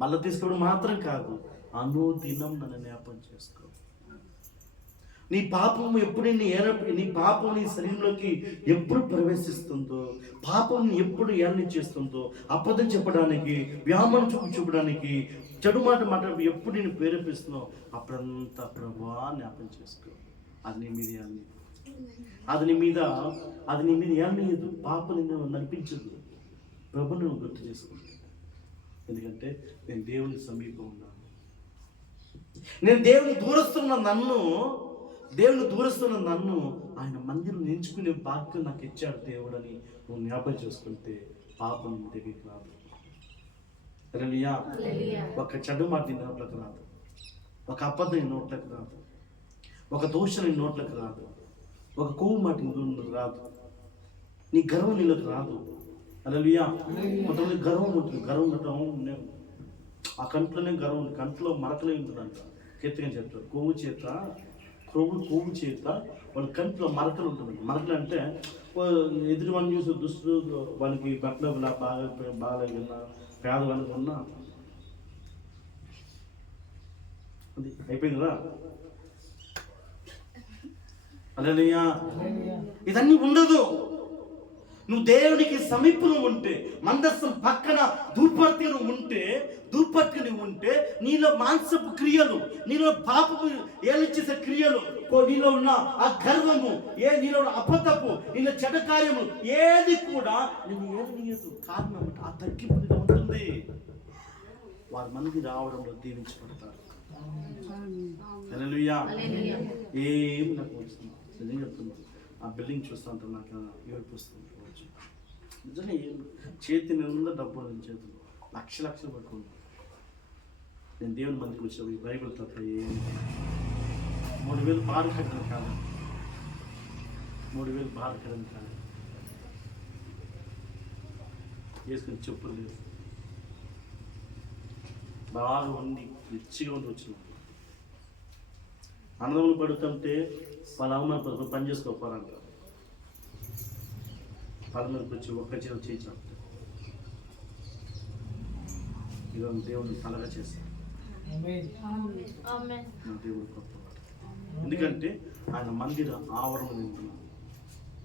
బల్ల తీసుకోవడం మాత్రం కాదు, అనుదినం నన్ను జ్ఞాపకం చేసుకో. నీ పాపం ఎప్పుడు నీ పాపం నీ శరీరంలోకి ఎప్పుడు ప్రవేశిస్తుందో, పాపం ఎప్పుడు ఏర్ని చేస్తుందో, అబద్ధం చెప్పడానికి, వ్యామోహం చూపడానికి, చెడు మాట ఎప్పుడు నేను ప్రేరేపిస్తున్నావు, అప్పుడంతా ప్రభువా జ్ఞాపకం చేసుకో. అది నీ మీద ఏర్ని, అది నీ మీద ఏర్నియదు, పాపం నిన్ను నడిపించదు. ప్రభు నువ్వు గుర్తు చేసుకుంటా. ఎందుకంటే నేను దేవుని సమీపం ఉన్నాను. నేను దేవుని దూరస్తున్న నన్ను ఆయన మందిరం ఎంచుకునే భాగ్యం నాకు ఇచ్చాడు దేవుడు అని నువ్వు జ్ఞాపకం చేసుకుంటే పాపం నీ దగ్గరికి రాదు. హల్లెలూయా. ఒక చెడ్డ మాట నీ నోట్లకు రాదు, ఒక అబద్ధం నీ నోట్లకు రాదు, ఒక దోషం నీ నోట్లకు రాదు, ఒక కొవ్వు మాట నీ రాదు, నీ గర్వం నీలోకి రాదు. హల్లెలూయా. కొంతమంది గర్వం ఉంటుంది, గర్వం ఉండటం ఆ కంట్లోనే గర్వం ఉంది, కంట్లో మరకలే ఉంటుందంట. కీర్తన చెప్తారు, కొవ్వు చేత వాళ్ళ కంట్లో మరకలు ఉంటుంది. మరకలు అంటే ఎదురు వాడిని చూసి దుస్తులు, వాళ్ళకి బట్టలు బాగాలేకున్నా, పేదవాళ్ళకి ఉన్నా అది అయిపోయింది కదా. హల్లెలూయా. ఇదన్నీ ఉండదు. నువ్వు దేవునికి సమీపంలో ఉంటే, మందస్సం పక్కన ధూపర్తి నువ్వు ఉంటే నీలో మాంసపు క్రియలు, నీలో పాపము ఏలిచ్చేసే క్రియలు, నీలో ఉన్న ఆ గర్వము, నీలో ఉన్న అబద్ధపు, నీలో చెడ్డ కార్యము ఏది కూడా నేను ఏలనీయదు. కారణం ఆ తగ్గింపు ఉంటుంది. వారి మంది రావడంలో దీవించబడతారు. హల్లెలూయా. ఏం నాకు వస్తుంది నిజంగా చెప్తున్నా. ఆ బిల్డింగ్ చూస్తా ఉంటాను, నాకు ఏడుపు వస్తుంది. నిజంగా చేతి నిండా డబ్బు ఉంది, చేతులు లక్షలు పట్టుకుంటాను. నేను దేవుని మందికి వచ్చాను, ఈ బైబిల్ తప్ప 3,000 బాధ కట్టడం కాదు, 3,000 బాధ కట్టడం కాదు. వేసుకుని చెప్పులు లేదు, బాగా ఉండి రిచ్గా ఉండి వచ్చినాం. అన్నదమ్ములు పడుతుంటే వాళ్ళ అమ్మ పని చేసుకోపోరంట. వాళ్ళ మీదకి వచ్చి ఒక్క చేతి చేయించాలి. ఈరోజు దేవుడిని తలగా చేస్తాను. నా దేవుడు గొప్పవాడు. ఎందుకంటే ఆయన మందిర ఆవరణ నింపున్నాను.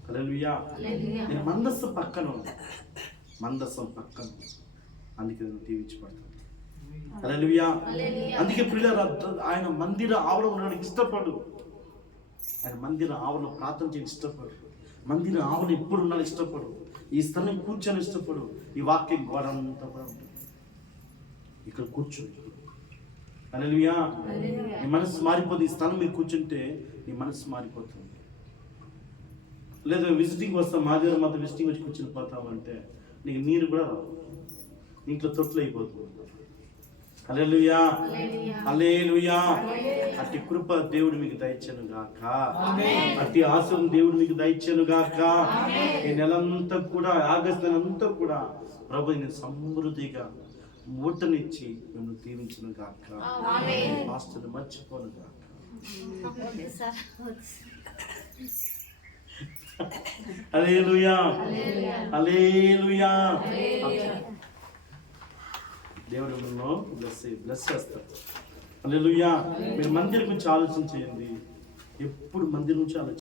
హల్లెలూయా. నేను మందస్సం పక్కన అందుకే నేను దీవించబడతాను. హల్లెలూయా. అందుకే పిల్లలు ఆయన మందిర ఆవరణ ఉండడానికి ఇష్టపడు. ఆయన మందిర ఆవరణ ప్రార్థన చేయడానికి ఇష్టపడు. మందిర ఆవరణ ఎప్పుడు ఉండాలని ఇష్టపడు. ఈ స్థలం కూర్చొని ఇష్టపడు. ఈ వాక్యం గోడంతా కూడా ఉంటుంది. ఇక్కడ కూర్చో. హల్లెలూయా. నీ మనసు మారిపోతుంది. ఈ స్థలం మీరు కూర్చుంటే నీ మనసు మారిపోతుంది. లేదా విజిటింగ్ వస్తాం, మాదిరి మాత్రం విజిటింగ్ వచ్చి కూర్చుని పోతామంటే నీకు నీరు కూడా రావు, ఇంట్లో తొట్లు అయిపోతుంది. హల్లెలూయా. హల్లెలూయా. అట్టి కృప దేవుడు మీకు దయచేను గాక, అట్టి ఆశను దేవుడు మీకు దయచేను గాక. ఈ నెలంతా కూడా, ఆగస్టు నెలంతా కూడా ప్రభు నేను సమృద్ధిగా మూటనిచ్చి మిమ్మల్ని దీవించును గాక. పాస్టర్ని మర్చిపోను గాక. హల్లెలూయా. హల్లెలూయా. దేవుడు మిమ్మల్ని బ్లెస్ చేస్తాడు. హల్లెలూయా. మీరు మందిరం గురించి ఆలోచన చేయండి. ఎప్పుడు మందిరం గురించి ఆలోచన